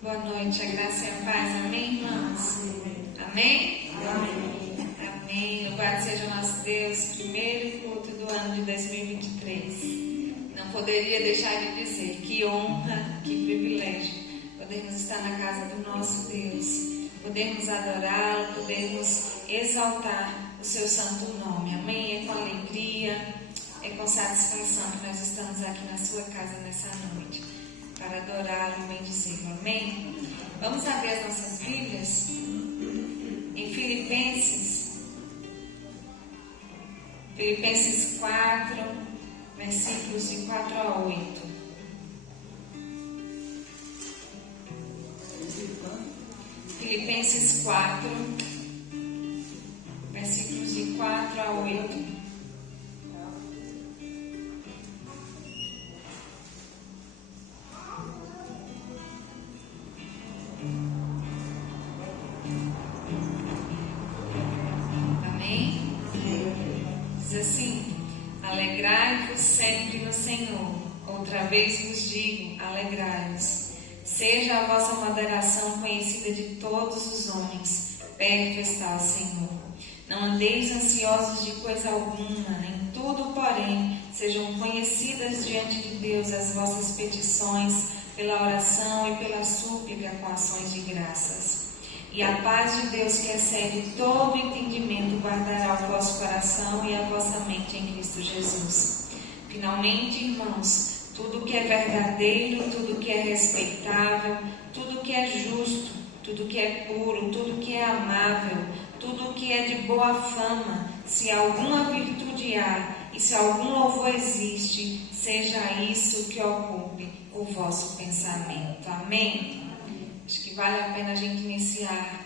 Boa noite, a graça e a paz, amém, irmãos? Amém? Amém. Amém. Louvado seja o nosso Deus, primeiro culto do ano de 2023. Não poderia deixar de dizer que honra, que privilégio podermos estar na casa do nosso Deus, podermos adorá-lo, podermos exaltar o seu santo nome, amém? É com alegria, é com satisfação que nós estamos aqui na sua casa nessa noite, para adorá-lo e bendizê-lo, amém? Vamos abrir as nossas Bíblias em Filipenses 4, versículos de 4 a 8. Filipenses 4, versículos de 4 a 8. Diz assim: alegrai-vos sempre no Senhor. Outra vez vos digo, alegrai-vos. Seja a vossa moderação conhecida de todos os homens. Perto está o Senhor. Não andeis ansiosos de coisa alguma. Em tudo, porém, sejam conhecidas diante de Deus as vossas petições, pela oração e pela súplica com ações de graças. E a paz de Deus, que excede todo entendimento, guardará o vosso coração e a vossa mente em Cristo Jesus. Finalmente, irmãos, tudo que é verdadeiro, tudo que é respeitável, tudo que é justo, tudo que é puro, tudo que é amável, tudo que é de boa fama, se alguma virtude há e se algum louvor existe, seja isso que ocupe o vosso pensamento. Amém? Acho que vale a pena a gente iniciar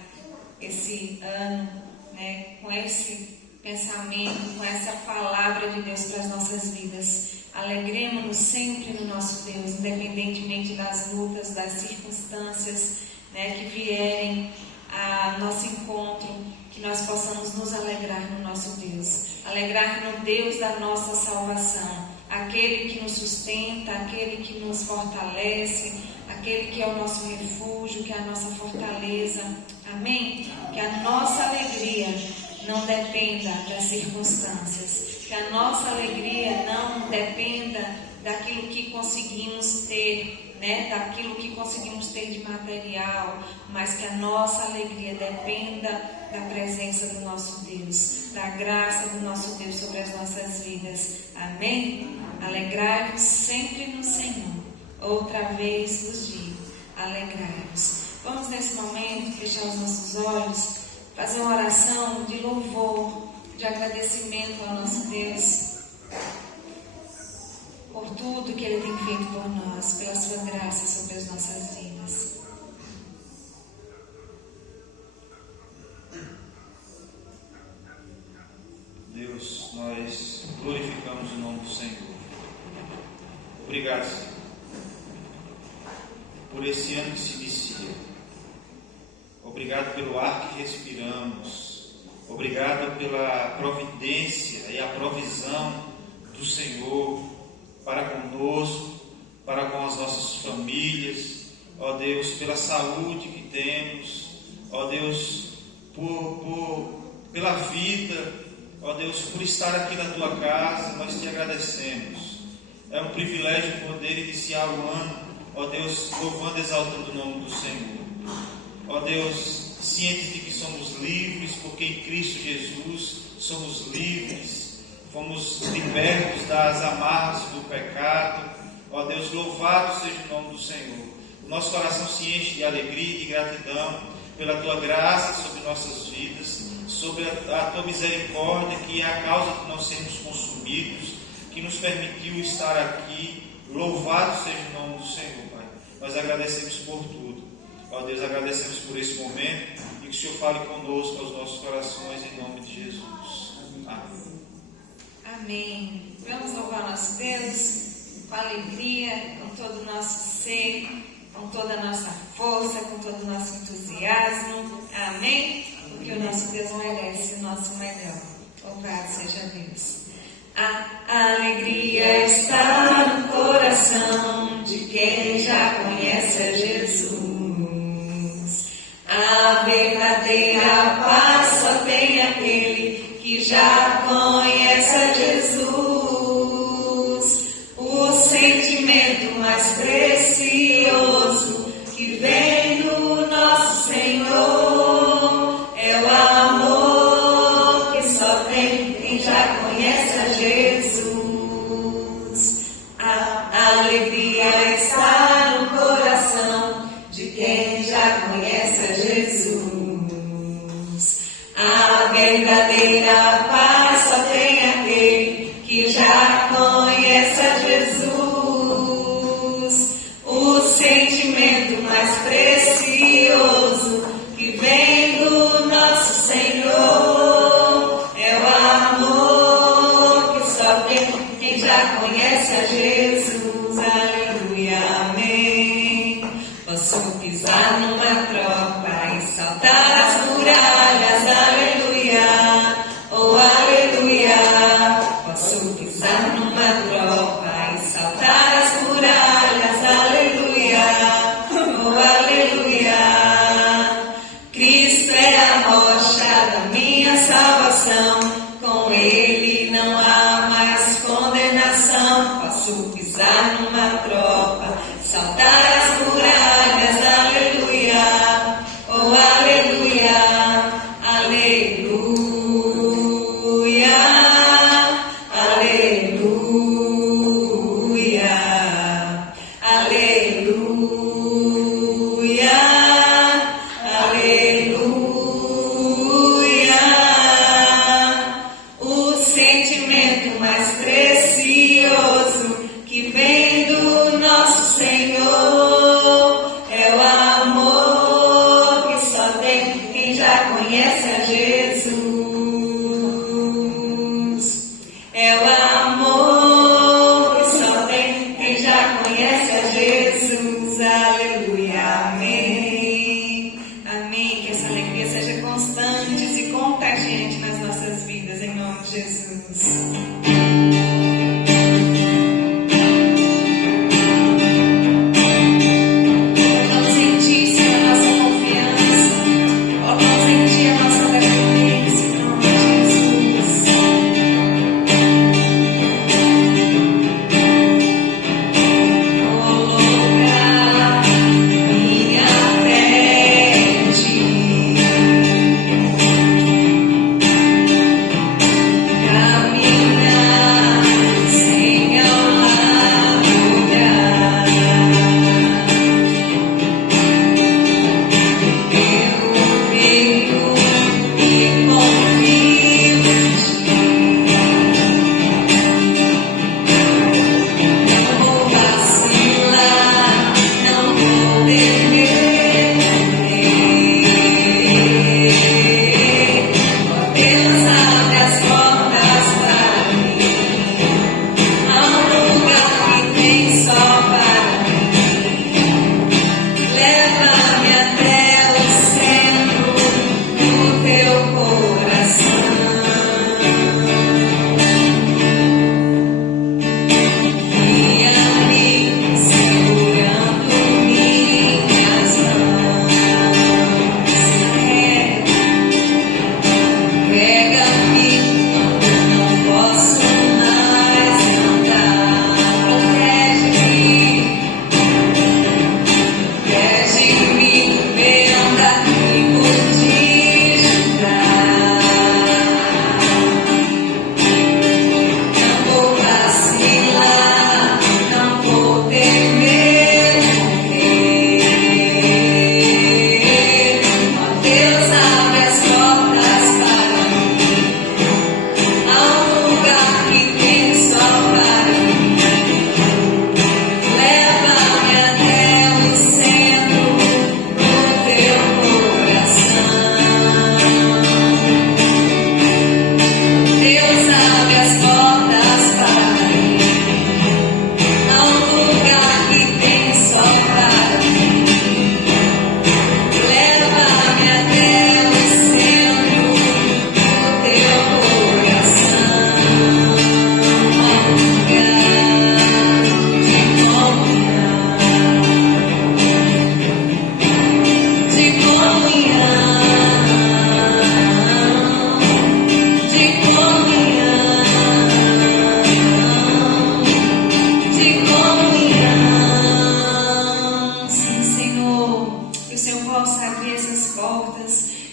esse ano, né, com esse pensamento, com essa palavra de Deus para as nossas vidas. Alegremos-nos sempre no nosso Deus, independentemente das lutas, das circunstâncias, né, que vierem a nosso encontro, que nós possamos nos alegrar no nosso Deus, alegrar no Deus da nossa salvação, aquele que nos sustenta, aquele que nos fortalece, aquele que é o nosso refúgio, que é a nossa fortaleza, amém? Que a nossa alegria não dependa das circunstâncias, que a nossa alegria não dependa daquilo que conseguimos ter, né? Daquilo que conseguimos ter de material, mas que a nossa alegria dependa da presença do nosso Deus, da graça do nosso Deus sobre as nossas vidas, amém? Alegrai-vos sempre no Senhor. Outra vez vos digo, alegrai-vos. Vamos nesse momento fechar os nossos olhos, fazer uma oração de louvor, de agradecimento ao nosso Deus por tudo que Ele tem feito por nós, pela sua graça sobre as nossas vidas. Deus, nós glorificamos o nome do Senhor. Obrigado, Senhor, por esse ano que se inicia. Obrigado pelo ar que respiramos. Obrigado pela providência e a provisão do Senhor para conosco, para com as nossas famílias. Ó Deus, pela saúde que temos. Ó Deus, pela vida. Ó Deus, por estar aqui na Tua casa, nós Te agradecemos. É um privilégio poder iniciar o ano, ó Deus, louvando e exaltando o nome do Senhor. Ó Deus, cientes de que somos livres, porque em Cristo Jesus somos livres, fomos libertos das amarras do pecado. Ó Deus, louvado seja o nome do Senhor. O nosso coração se enche de alegria e de gratidão pela Tua graça sobre nossas vidas, sobre a Tua misericórdia, que é a causa de nós sermos consumidos, que nos permitiu estar aqui. Louvado seja o nome do Senhor, Pai. Nós agradecemos por tudo. Ó Deus, agradecemos por esse momento e que o Senhor fale conosco aos nossos corações, em nome de Jesus. Amém. Amém. Vamos louvar nosso Deus com alegria, com todo o nosso ser, com toda a nossa força, com todo o nosso entusiasmo. Amém? Porque o nosso Deus merece o nosso melhor. Louvado seja Deus. A alegria está no coração de quem já conhece a Jesus. A verdadeira paz só tem aquele que já conhece a Jesus. O sentimento mais precioso que vem do nosso Senhor é o amor que só tem quem já conhece a Jesus. A alegria está no coração de quem já conhece a Jesus. A verdadeira paz só tem aquele que já conhece a Jesus. O sentimento mais precioso que vem do nosso Senhor é o amor que só tem quem já conhece a Jesus. Aleluia, amém. Posso pisar numa tropa e saltar as muralhas, aleluia, oh aleluia. Posso pisar numa tropa e saltar as muralhas, aleluia, oh aleluia. Cristo é a rocha da minha salvação, com Ele não há mais condenação. Posso pisar numa tropa, saltar as muralhas, aleluia,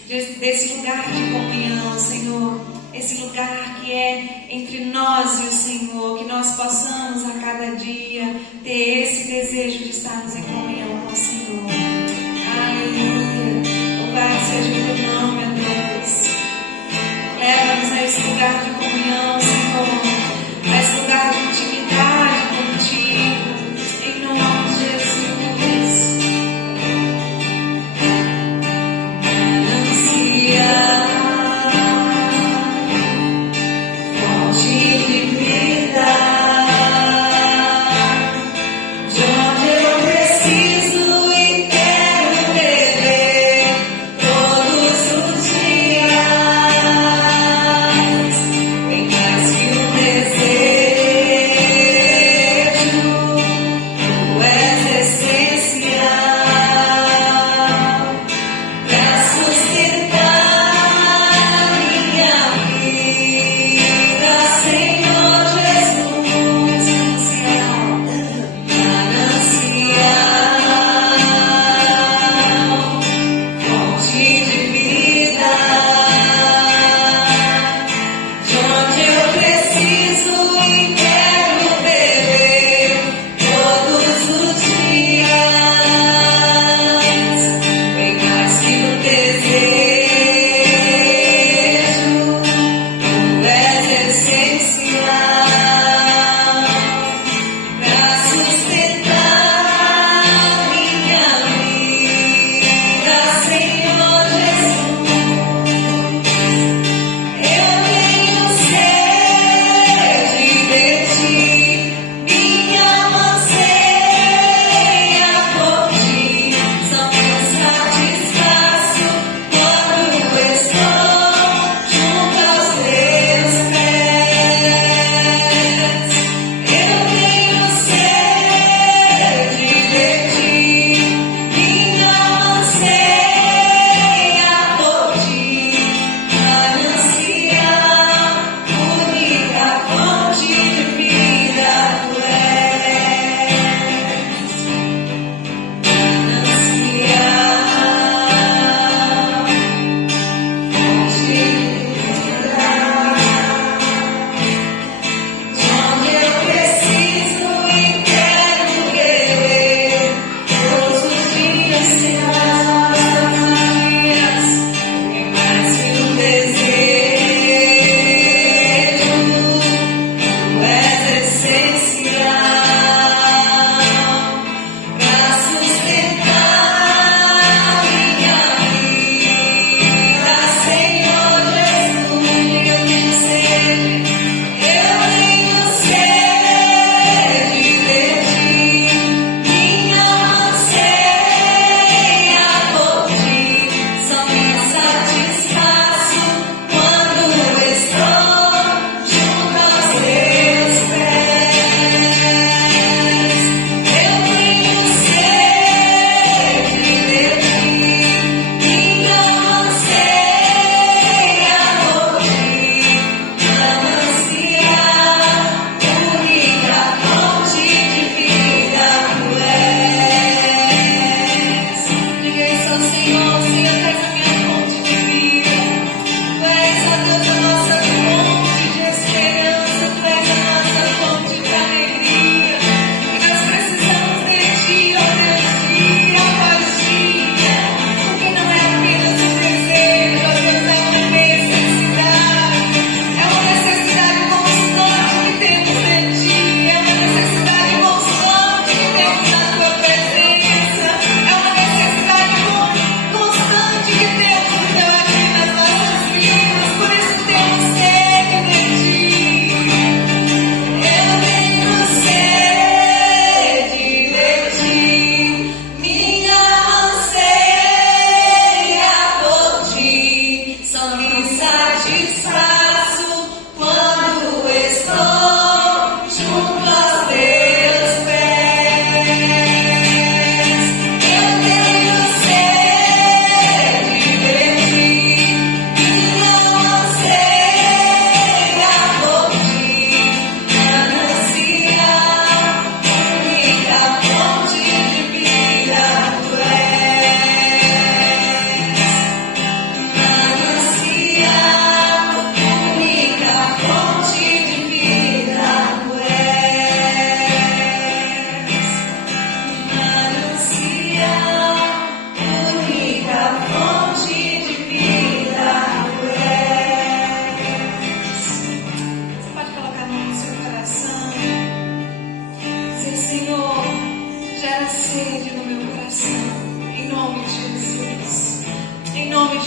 desse lugar de comunhão, Senhor, esse lugar que é entre nós e o Senhor, que nós possamos a cada dia ter esse desejo de estarmos em comunhão com o Senhor. Aleluia, louvado seja o teu nome, ó Deus. Leva-nos a esse lugar de comunhão, Senhor, a esse lugar de intimidade contigo, em nome de Jesus.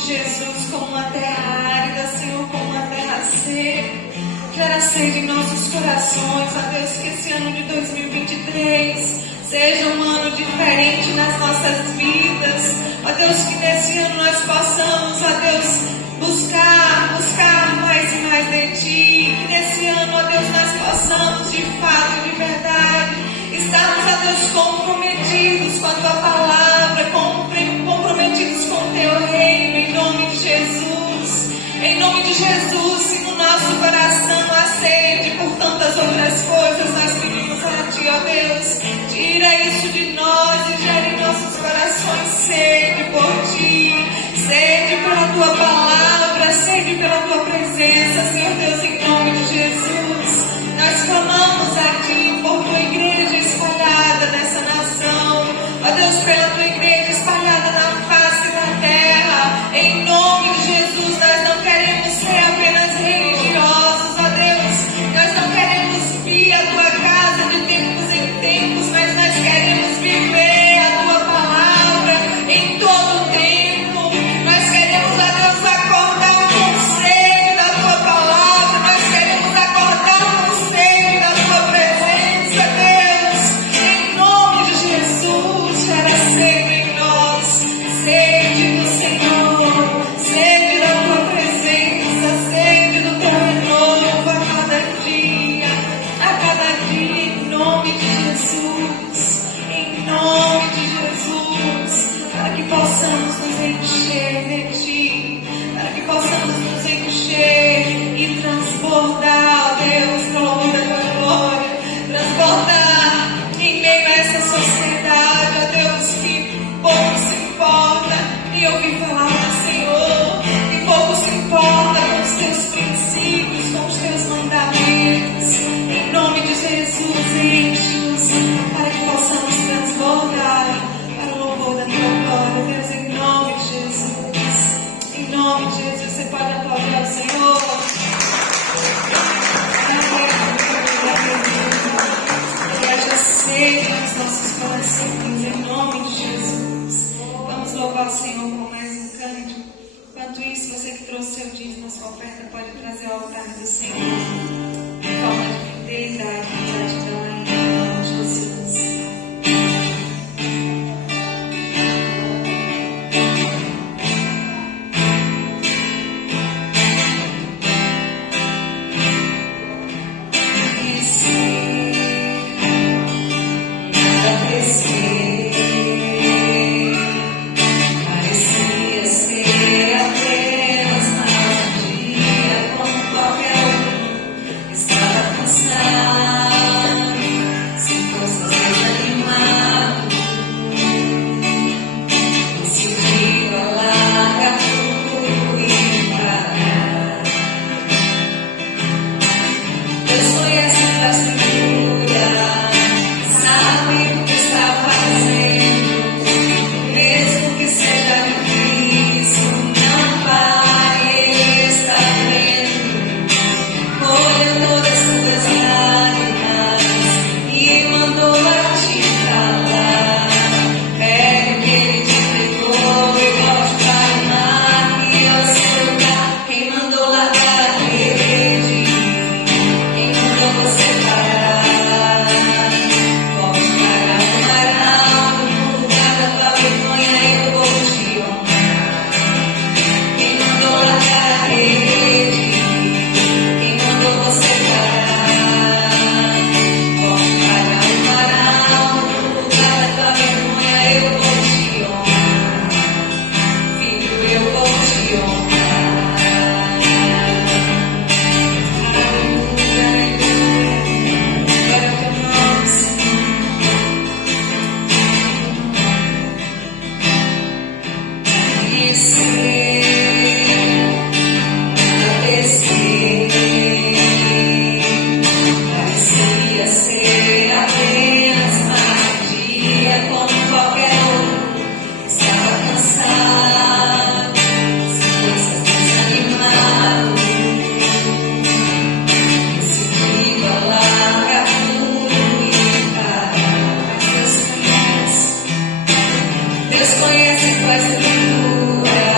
de Jesus, como uma terra árida, Senhor, como uma terra seca. Gera sede em nossos corações, ó Deus, que esse ano de 2023 seja um ano diferente nas nossas vidas. Ó Deus, que nesse ano nós possamos, ó Deus, buscar mais e mais de Ti. Que nesse ano, ó Deus, nós possamos de fato, de verdade, estarmos, ó Deus, comprometidos com a Tua palavra, comprometidos com o Teu reino, em nome de Jesus. Em nome de Jesus, se no nosso coração há sede por tantas outras coisas, nós pedimos a Ti, ó Deus, tira isso de nós e gera em nossos corações sede por Ti, sede pela Tua palavra, sede pela Tua presença, Senhor Deus, em nome de Jesus. Nós clamamos a Ti por Tua igreja espalhada nessa nação, ó Deus, pela Tua igreja espalhada na face da terra, em nome de Jesus. Nós não queremos ser apenas religiosos, ó Deus, nós não queremos vir à Tua casa de tempos em tempos, mas nós queremos viver a Tua palavra em todo o tempo. Nós queremos, ó Deus, acordar com sede da Tua palavra, nós queremos acordar com sede da Tua presença, Deus, em nome de Jesus. Gera sede em nós, sede do Senhor, sede da Tua presença, sede do Teu renovo a cada dia, em nome de Jesus, em nome de Jesus, para que possamos nos encher de Ti, para que possamos nos encher e transbordar, ó Deus, pelo amor da Tua glória, transbordar em meio a essa sociedade, ó Deus, que pouco se importa em ouvir falar do Senhor, que pouco se importa com os Teus princípios, com os Teus mandamentos. Em nome de Jesus, enche-nos para que possamos transbordar para o louvor da Tua glória, Deus, em nome de Jesus. Em nome de Jesus, você pode aplaudir ao Senhor. Que haja sede nos nossos corações, em nome de Jesus. Vamos louvar o Senhor com mais um cântico. Enquanto isso, você que trouxe seu dízimo, a sua oferta, pode trazer ao altar do Senhor em forma de fidelidade e gratidão em nome de Jesus. Parecia ser apenas mais um dia, como qualquer outro. Estava cansado, sem forças, desanimado, decidido a largar tudo e parar. Deus conhece a escritura, sabe o que está fazendo, mesmo que seja difícil, não pare, Ele está vendo. Colheu todas as tuas lágrimas e mandou a te falar. Pega o que Ele te entregou e volte para o mar e ao seu lugar. Quem mandou largar a rede? Quem mandou você parar? Volte para o mar alto, no lugar da tua vergonha eu vou te honrar. Quem mandou largar a rede? Quem mandou você parar? Volte para o mar alto, no lugar da tua vergonha eu vou te honrar. Filho, eu vou te honrar. Aleluia, aleluia. Glória ao Teu nome, Senhor. Parecia ser apenas mais um dia, como qualquer outro. Estava cansado, sem forças, desanimado, decidido a largar tudo e parar. Deus conhece tua escritura,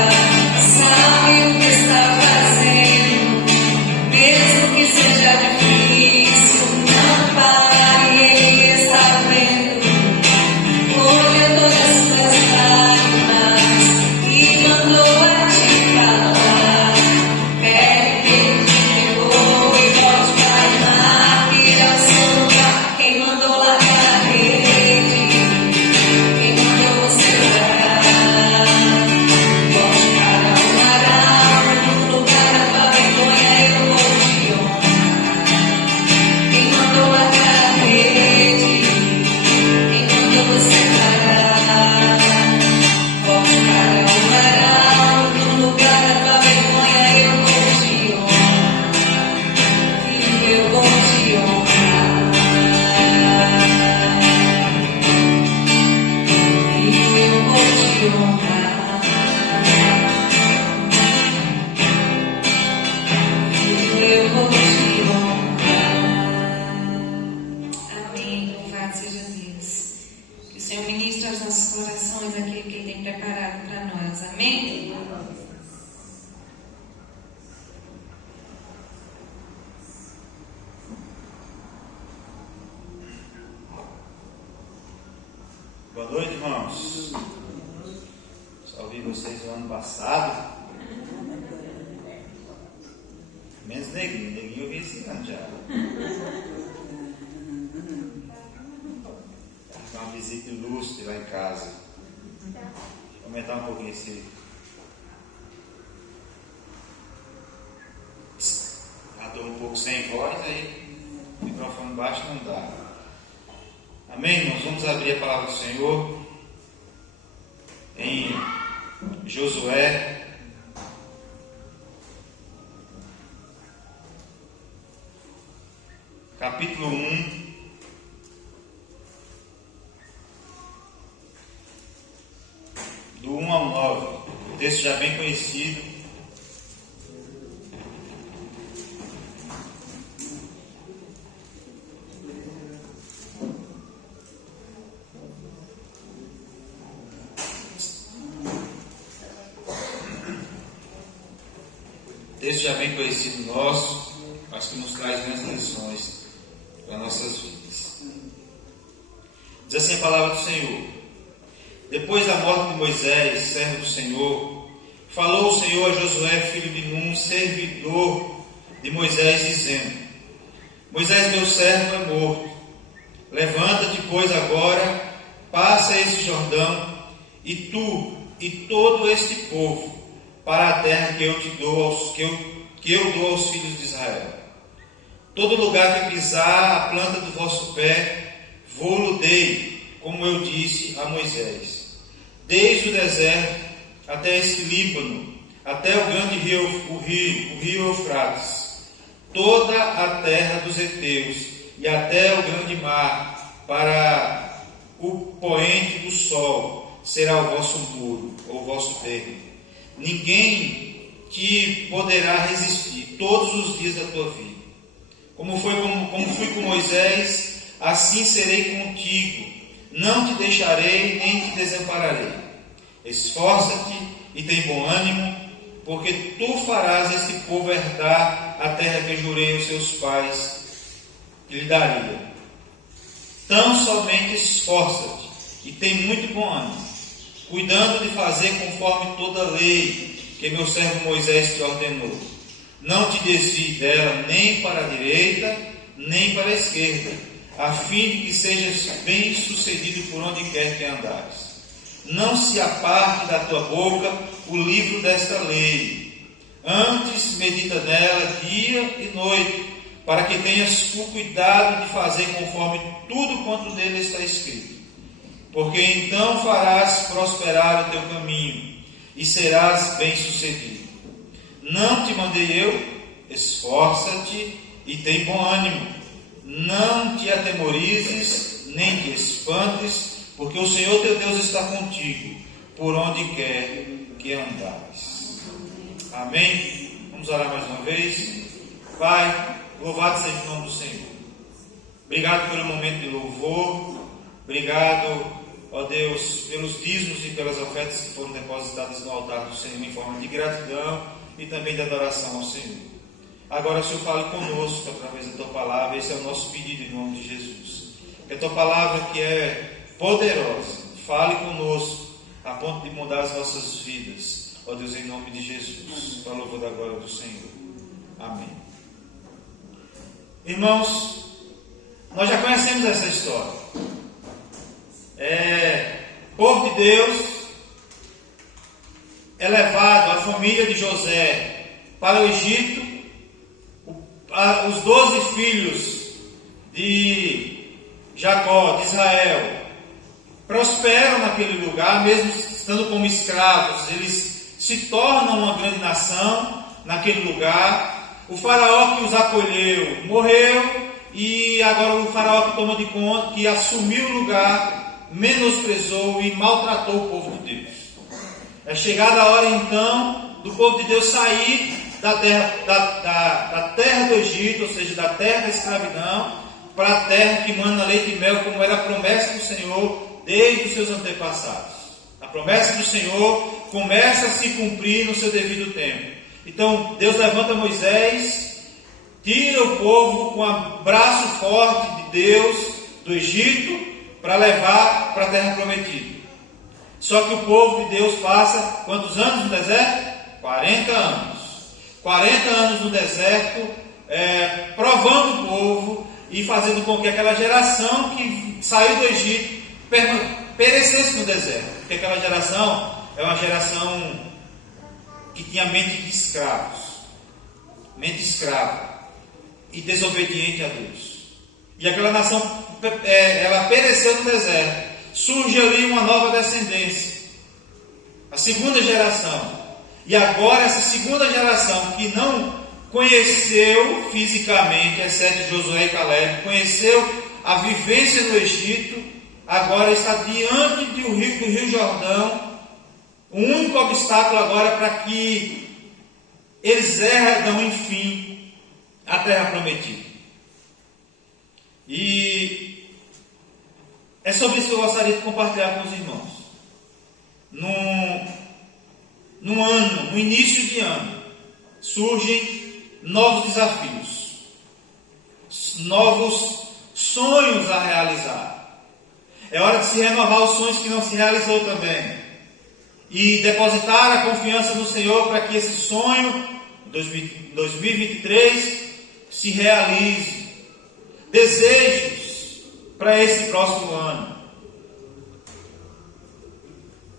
honrar. Filho, eu vou te honrar. Amém. Louvado seja Deus. Que o Senhor ministre aos nossos corações aquilo que Ele tem preparado para nós. Amém? Boa noite, irmãos. Só ouvi vocês no ano passado. Menos Neguinho. Neguinho eu vi esse ano já. Uma visita ilustre lá em casa. Vou aumentar um pouquinho esse. Já estou um pouco sem voz, aí o microfone baixo não dá. Amém, irmãos? Vamos abrir a palavra do Senhor em Josué, capítulo 1, do 1 ao 9. O texto já bem conhecido. Texto já bem conhecido nosso, mas que nos traz grandes lições para nossas vidas. Diz assim a palavra do Senhor: depois da morte de Moisés, servo do Senhor, falou o Senhor a Josué, filho de Num, servidor de Moisés, dizendo: Moisés, meu servo, é morto. Levanta-te, pois, agora, passa este Jordão, e tu e todo este povo, para a terra que eu te dou que eu dou aos filhos de Israel. Todo lugar que pisar a planta do vosso pé, vou-lo dei, como eu disse a Moisés. Desde o deserto até este Líbano, até o grande rio, o rio Eufrates, toda a terra dos heteus e até o grande mar, para o poente do sol, será o vosso muro, ou o vosso termo. Ninguém te poderá resistir todos os dias da tua vida. Como fui com Moisés, assim serei contigo. Não te deixarei, nem te desampararei. Esforça-te e tem bom ânimo, porque tu farás este povo herdar a terra que jurei aos seus pais que lhe daria. Tão somente esforça-te e tem muito bom ânimo, cuidando de fazer conforme toda a lei que meu servo Moisés te ordenou. Não te desvie dela nem para a direita, nem para a esquerda, a fim de que sejas bem sucedido por onde quer que andares. Não se aparte da tua boca o livro desta lei. Antes medita nela dia e noite, para que tenhas o cuidado de fazer conforme tudo quanto nele está escrito. Porque então farás prosperar o teu caminho e serás bem-sucedido. Não te mandei eu? Esforça-te e tem bom ânimo. Não te atemorizes, nem te espantes, porque o Senhor teu Deus está contigo, por onde quer que andares. Amém? Vamos orar mais uma vez. Pai, louvado seja o nome do Senhor. Obrigado pelo momento de louvor. Obrigado, ó Deus, pelos dízimos e pelas ofertas que foram depositadas no altar do Senhor em forma de gratidão e também de adoração ao Senhor. Agora o Senhor fale conosco através da Tua palavra. Esse é o nosso pedido em nome de Jesus. Que a Tua palavra, que é poderosa, fale conosco a ponto de mudar as nossas vidas. Ó Deus, em nome de Jesus. Para o louvor da glória do Senhor. Amém. Irmãos, nós já conhecemos essa história. Povo de Deus é levado, a família de José, para o Egito. Os 12 filhos de Jacó, de Israel, prosperam naquele lugar, mesmo estando como escravos. Eles se tornam uma grande nação naquele lugar. O faraó que os acolheu morreu, e agora o faraó que toma de conta, que assumiu o lugar, menosprezou e maltratou o povo de Deus. É chegada a hora então do povo de Deus sair da terra do Egito, ou seja, da terra da escravidão, para a terra que manda leite e mel, como era a promessa do Senhor desde os seus antepassados. A promessa do Senhor começa a se cumprir no seu devido tempo. Então Deus levanta Moisés, tira o povo com o braço forte de Deus do Egito para levar para a terra prometida. Só que o povo de Deus passa quantos anos no deserto? 40 anos. 40 anos no deserto, provando o povo e fazendo com que aquela geração que saiu do Egito perecesse no deserto. Porque aquela geração é uma geração que tinha mente de escravos. Mente escrava e desobediente a Deus. E aquela nação, ela pereceu no deserto. Surge ali uma nova descendência, a segunda geração. E agora essa segunda geração que não conheceu fisicamente, exceto Josué e Caleb, conheceu a vivência no Egito, agora está diante do Rio Jordão. O único obstáculo agora para que eles herdam, enfim, a terra prometida. E é sobre isso que eu gostaria de compartilhar com os irmãos. No início de ano, surgem novos desafios, novos sonhos a realizar. É hora de se renovar os sonhos que não se realizou também. E depositar a confiança no Senhor para que esse sonho, 2023, se realize. Desejos para esse próximo ano.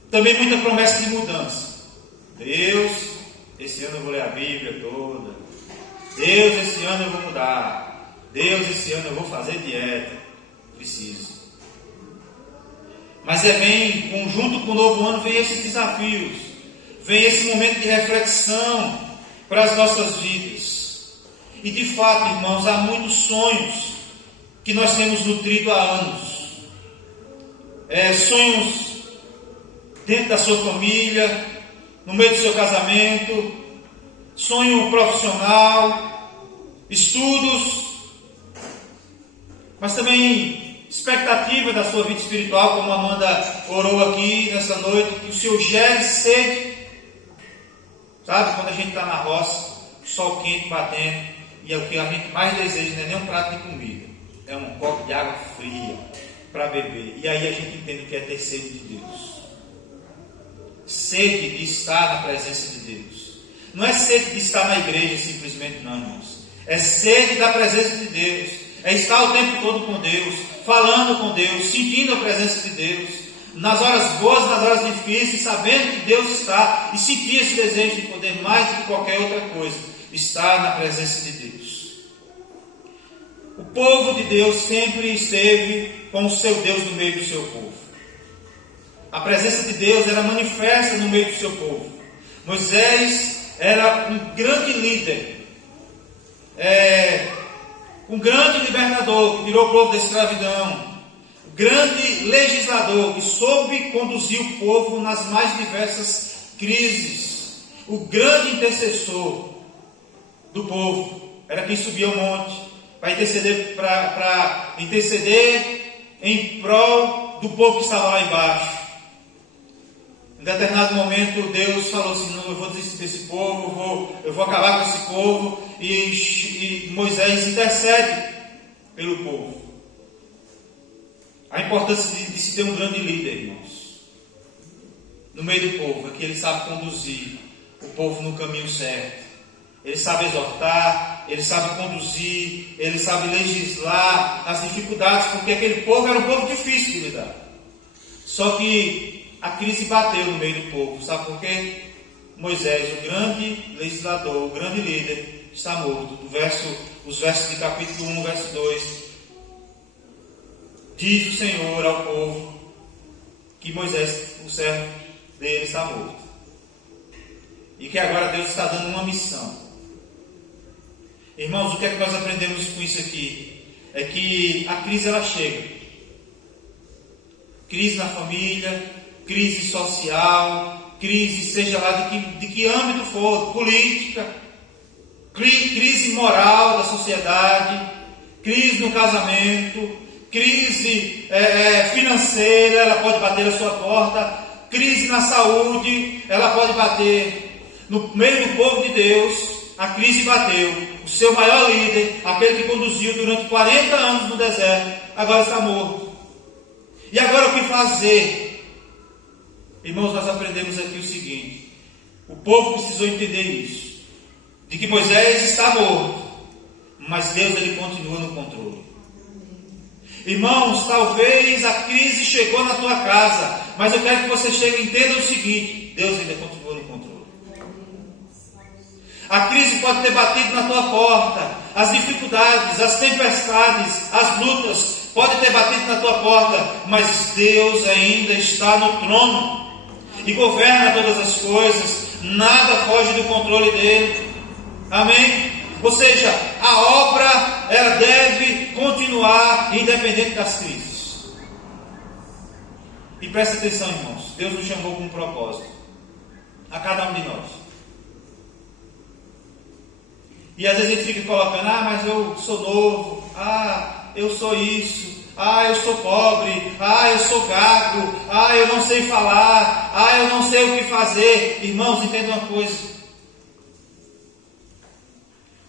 Também muita promessa de mudança. Deus, esse ano eu vou ler a Bíblia toda. Deus, esse ano eu vou mudar. Deus, esse ano eu vou fazer dieta. Preciso. Mas junto com o novo ano, vem esses desafios. Vem esse momento de reflexão para as nossas vidas. E de fato, irmãos, há muitos sonhos que nós temos nutrido há anos. Sonhos dentro da sua família, no meio do seu casamento, sonho profissional, estudos, mas também expectativa da sua vida espiritual, como a Amanda orou aqui nessa noite, que o Senhor gere sede. Sabe, quando a gente está na roça, o sol quente batendo, e o que a gente mais deseja não é nem um prato de comida, é um copo de água fria para beber. E aí a gente entende o que é ter sede de Deus. Sede de estar na presença de Deus. Não é sede de estar na igreja simplesmente, não, irmãos. É sede da presença de Deus. É estar o tempo todo com Deus, falando com Deus, sentindo a presença de Deus, nas horas boas, nas horas difíceis, sabendo que Deus está, e sentir esse desejo de poder mais do que qualquer outra coisa, estar na presença de Deus. O povo de Deus sempre esteve com o seu Deus no meio do seu povo. A presença de Deus era manifesta no meio do seu povo. Moisés era um grande líder, um grande libertador que tirou o povo da escravidão, um grande legislador que soube conduzir o povo nas mais diversas crises, o grande intercessor do povo. Era quem subia ao monte para interceder em prol do povo que estava lá embaixo. Em determinado momento Deus falou assim: não, eu vou desistir desse povo, eu vou acabar com esse povo. E Moisés intercede pelo povo. A importância de se ter um grande líder, irmãos, no meio do povo, é que ele sabe conduzir o povo no caminho certo. Ele sabe exortar, ele sabe conduzir, ele sabe legislar as dificuldades, porque aquele povo era um povo difícil de lidar. Só que a crise bateu no meio do povo. Sabe por quê? Moisés, o grande legislador, o grande líder, está morto. Os versos de capítulo 1, verso 2. Diz o Senhor ao povo que Moisés, o servo dele, está morto. E que agora Deus está dando uma missão. Irmãos, o que é que nós aprendemos com isso aqui? É que a crise ela chega. Crise na família, crise social, crise, seja lá de que âmbito for, política, crise moral da sociedade, crise no casamento, crise financeira, ela pode bater na sua porta, crise na saúde, ela pode bater no meio do povo de Deus. A crise bateu, o seu maior líder, aquele que conduziu durante 40 anos no deserto, agora está morto. E agora o que fazer? Irmãos, nós aprendemos aqui o seguinte: o povo precisou entender isso, de que Moisés está morto, mas Deus ele continua no controle. Irmãos, talvez a crise chegou na tua casa, mas eu quero que você chegue e entenda o seguinte: Deus ainda continua no controle. A crise pode ter batido na tua porta, as dificuldades, as tempestades, as lutas podem ter batido na tua porta, mas Deus ainda está no trono e governa todas as coisas, nada foge do controle dele. Amém? Ou seja, a obra ela deve continuar independente das crises. E presta atenção, irmãos, Deus nos chamou com um propósito, a cada um de nós. E às vezes a gente fica colocando: mas eu sou novo, eu sou isso, eu sou pobre, eu sou gago, eu não sei falar, eu não sei o que fazer. Irmãos, entendam uma coisa: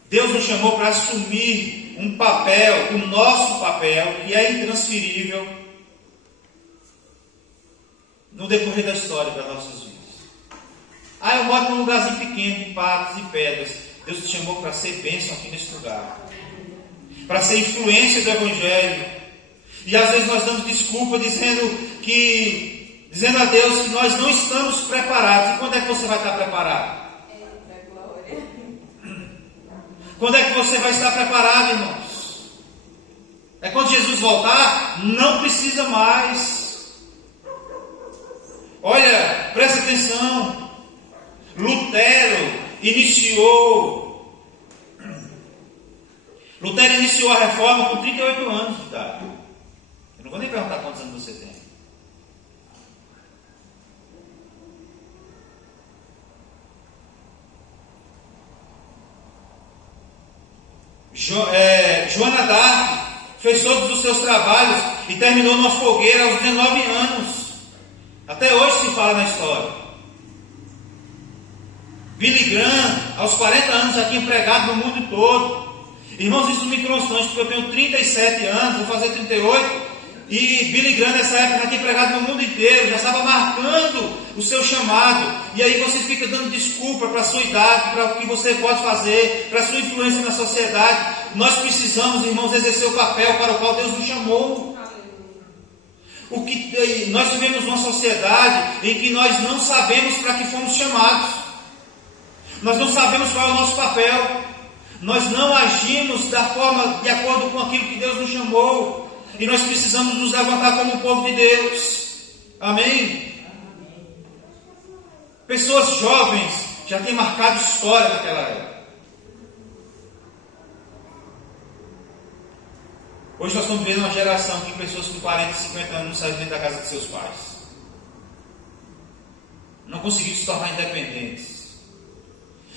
Deus nos chamou para assumir um papel, o nosso papel, que é intransferível no decorrer da história das nossas vidas. Eu moro num lugarzinho pequeno, de patos e pedras. Deus te chamou para ser bênção aqui nesse lugar, para ser influência do Evangelho. E às vezes nós damos desculpa dizendo a Deus que nós não estamos preparados. E quando é que você vai estar preparado? Quando é que você vai estar preparado, irmãos? É quando Jesus voltar? Não precisa mais. Olha, presta atenção. Lutero iniciou a reforma com 38 anos de idade. Eu não vou nem perguntar quantos anos você tem. Joana d'Arc fez todos os seus trabalhos e terminou numa fogueira aos 19 anos. Até hoje se fala na história. Billy Graham, aos 40 anos, já tinha pregado no mundo todo. Irmãos, isso me constrange, porque eu tenho 37 anos, vou fazer 38, e Billy Graham nessa época já tinha pregado no mundo inteiro, já estava marcando o seu chamado. E aí você fica dando desculpa para a sua idade, para o que você pode fazer, para a sua influência na sociedade. Nós precisamos, irmãos, exercer o papel para o qual Deus nos chamou. Nós vivemos numa sociedade em que nós não sabemos para que fomos chamados. Nós não sabemos qual é o nosso papel. Nós não agimos da forma de acordo com aquilo que Deus nos chamou. E nós precisamos nos levantar como um povo de Deus. Amém? Pessoas jovens já têm marcado história daquela época. Hoje nós estamos vendo uma geração que pessoas com 40, 50 anos não saem dentro da casa de seus pais. Não conseguiram se tornar independentes.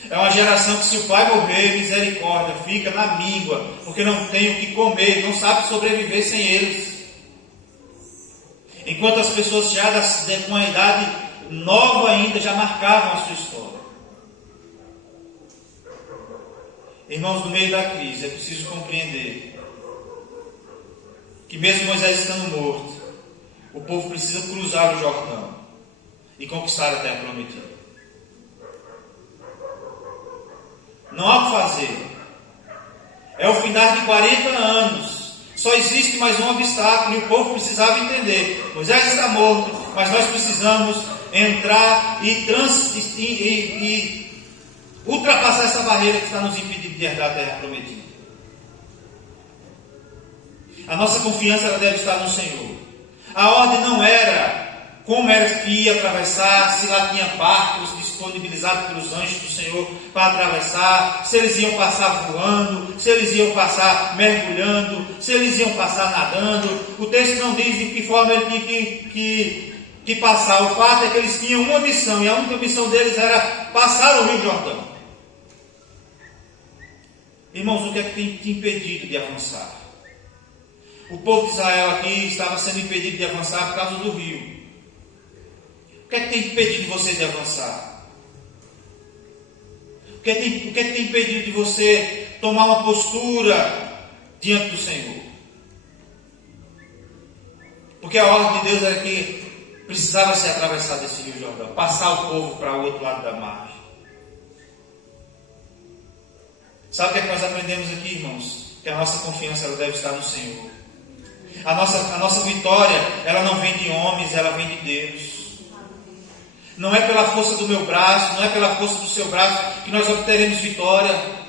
É uma geração que, se o pai morrer, misericórdia, fica na míngua, porque não tem o que comer, não sabe sobreviver sem eles. Enquanto as pessoas já com uma idade nova ainda já marcavam a sua história. Irmãos, no meio da crise é preciso compreender que mesmo Moisés estando morto, o povo precisa cruzar o Jordão e conquistar a terra prometida. Não há o que fazer. É o final de 40 anos. Só existe mais um obstáculo e o povo precisava entender. Moisés está morto, mas nós precisamos entrar e ultrapassar essa barreira que está nos impedindo de herdar a terra prometida. A nossa confiança ela deve estar no Senhor. A ordem não era como era que ia atravessar, se lá tinha barcos disponibilizados pelos anjos do Senhor para atravessar, se eles iam passar voando, se eles iam passar mergulhando, se eles iam passar nadando. O texto não diz de que forma ele tinha que que passar. O fato é que eles tinham uma missão, e a única missão deles era passar o Rio Jordão. Irmãos, o que é que tem te impedido de avançar? O povo de Israel aqui estava sendo impedido de avançar por causa do rio. O que é que tem impedido de você de avançar? O que é que tem impedido de você tomar uma postura diante do Senhor? Porque a ordem de Deus era que precisava se atravessar desse Rio Jordão, passar o povo para o outro lado da margem. Sabe o que é que nós aprendemos aqui, irmãos? Que a nossa confiança ela deve estar no Senhor. A nossa vitória, ela não vem de homens, ela vem de Deus. Não é pela força do meu braço, não é pela força do seu braço que nós obteremos vitória.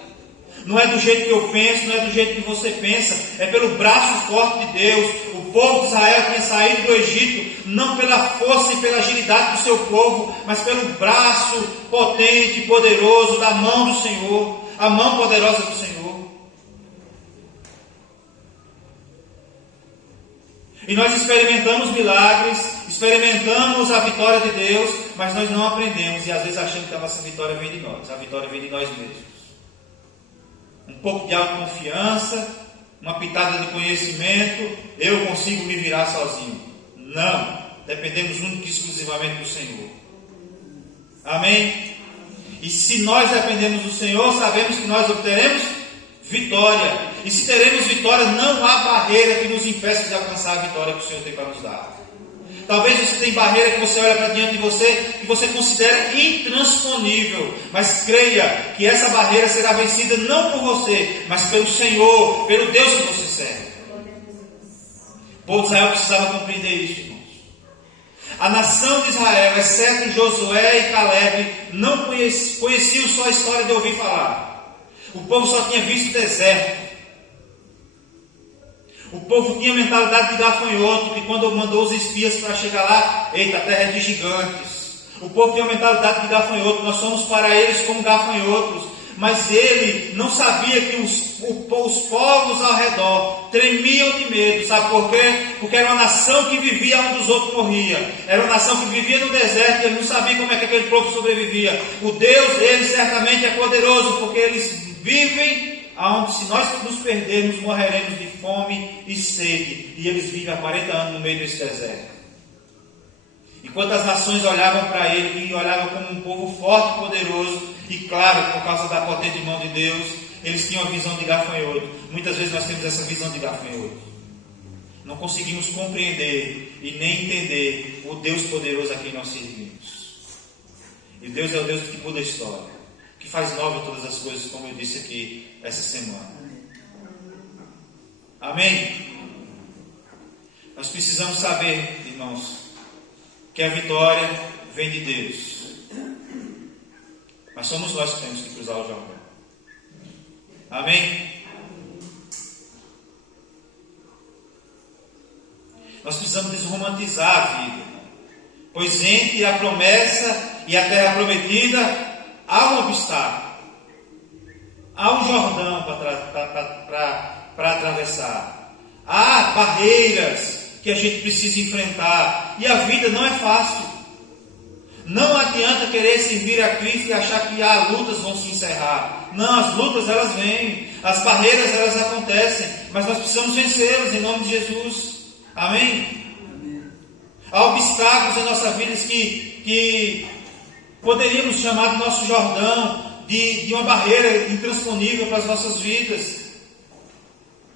Não é do jeito que eu penso, não é do jeito que você pensa. É pelo braço forte de Deus. O povo de Israel tinha saído do Egito, não pela força e pela agilidade do seu povo, mas pelo braço potente e poderoso da mão do Senhor. A mão poderosa do Senhor. E nós experimentamos milagres, experimentamos a vitória de Deus, mas nós não aprendemos e às vezes achamos que a nossa vitória vem de nós. A vitória vem de nós mesmos. Um pouco de autoconfiança, uma pitada de conhecimento, eu consigo me virar sozinho. Não, dependemos única e exclusivamente do Senhor. Amém? E se nós dependemos do Senhor, sabemos que nós obteremos vitória. E se teremos vitória, não há barreira que nos impeça de alcançar a vitória que o Senhor tem para nos dar. Talvez você tenha barreira que você olha para diante de você e você considera intransponível. Mas creia que essa barreira será vencida não por você, mas pelo Senhor, pelo Deus que você serve. O povo de Israel precisava compreender isso, irmãos. A nação de Israel, exceto Josué e Caleb, não conheciam só a história de ouvir falar. O povo só tinha visto o deserto. O povo tinha mentalidade de gafanhoto, que quando mandou os espias para chegar lá, eita, a terra é de gigantes. O povo tinha mentalidade de gafanhoto, nós somos para eles como gafanhotos. Mas ele não sabia que os povos ao redor tremiam de medo. Sabe por quê? Porque era uma nação que vivia onde os outros morriam. Era uma nação que vivia no deserto e ele não sabia como é que aquele povo sobrevivia. O Deus deles certamente é poderoso, porque eles vivem aonde, se nós nos perdermos, morreremos de fome e sede. E eles vivem há 40 anos no meio desse deserto. Enquanto as nações olhavam para ele e olhavam como um povo forte e poderoso, e claro, por causa da potente mão de Deus, eles tinham a visão de gafanhoto. Muitas vezes nós temos essa visão de gafanhoto. Não conseguimos compreender e nem entender o Deus poderoso a quem nós servimos. E Deus é o Deus que muda a história, que faz nova todas as coisas, como eu disse aqui essa semana. Amém? Nós precisamos saber, irmãos, que a vitória vem de Deus. Mas somos nós que temos que cruzar o Jordão. Amém? Nós precisamos desromantizar a vida. Pois entre a promessa e a terra prometida há um obstáculo. Há um Jordão para atravessar. Há barreiras que a gente precisa enfrentar. E a vida não é fácil. Não adianta querer servir a Cristo e achar que as lutas vão se encerrar. Não, as lutas elas vêm. As barreiras elas acontecem. Mas nós precisamos vencê-las em nome de Jesus. Amém? Há obstáculos em nossa vida que poderíamos chamar de nosso Jordão, de uma barreira intransponível para as nossas vidas.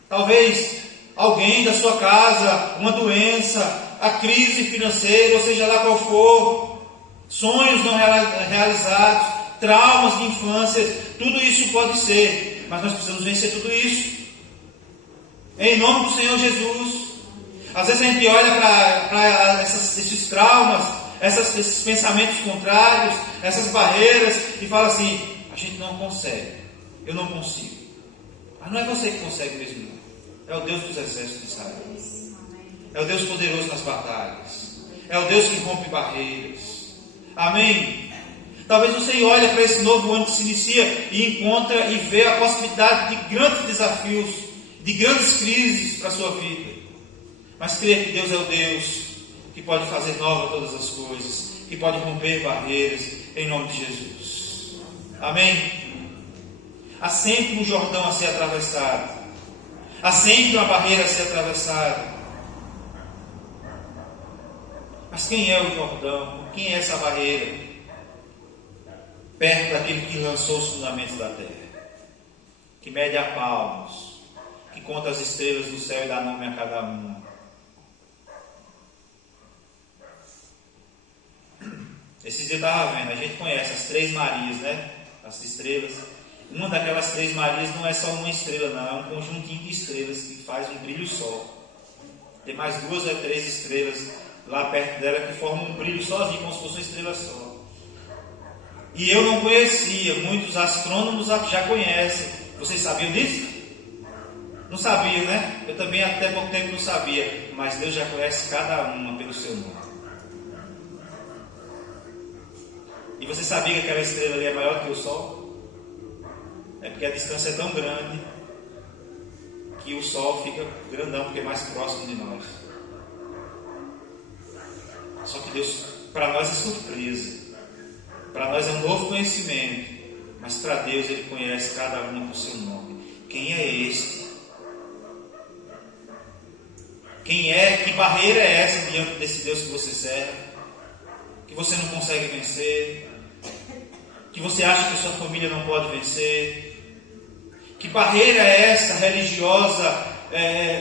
Talvez alguém da sua casa, uma doença, a crise financeira, ou seja lá qual for, sonhos não realizados, traumas de infância, tudo isso pode ser, mas nós precisamos vencer tudo isso. Em nome do Senhor Jesus. Às vezes a gente olha para esses traumas, esses pensamentos contrários, essas barreiras, e fala assim: a gente não consegue, eu não consigo. Mas não é você que consegue mesmo, não. É o Deus dos exércitos de Israel. É o Deus poderoso nas batalhas. É o Deus que rompe barreiras. Amém? Talvez você olhe para esse novo ano que se inicia e encontra e vê a possibilidade de grandes desafios, de grandes crises para a sua vida. Mas creia que Deus é o Deus que pode fazer nova todas as coisas, que pode romper barreiras, em nome de Jesus. Amém? Há sempre um Jordão a ser atravessado. Há sempre uma barreira a ser atravessada. Mas quem é o Jordão? Quem é essa barreira? Perto daquele que lançou os fundamentos da terra, que mede a palmos, que conta as estrelas do céu e dá nome a cada uma. Esses dias eu estava vendo, a gente conhece as 3 Marias, né? As estrelas. Uma daquelas 3 Marias não é só uma estrela, não, é um conjuntinho de estrelas que faz um brilho só. Tem mais 2 ou 3 estrelas lá perto dela que formam um brilho sozinho, como se fosse uma estrela só. E eu não conhecia, muitos astrônomos já conhecem. Vocês sabiam disso? Não sabiam, né? Eu também até pouco tempo não sabia, mas Deus já conhece cada uma pelo seu nome. E você sabia que aquela estrela ali é maior que o Sol? É porque a distância é tão grande que o Sol fica grandão, porque é mais próximo de nós. Só que Deus, para nós é surpresa. Para nós é um novo conhecimento. Mas para Deus Ele conhece cada uma por seu nome. Quem é este? Quem é? Que barreira é essa diante desse Deus que você serve? Que você não consegue vencer? Que você acha que a sua família não pode vencer? Que barreira é essa religiosa,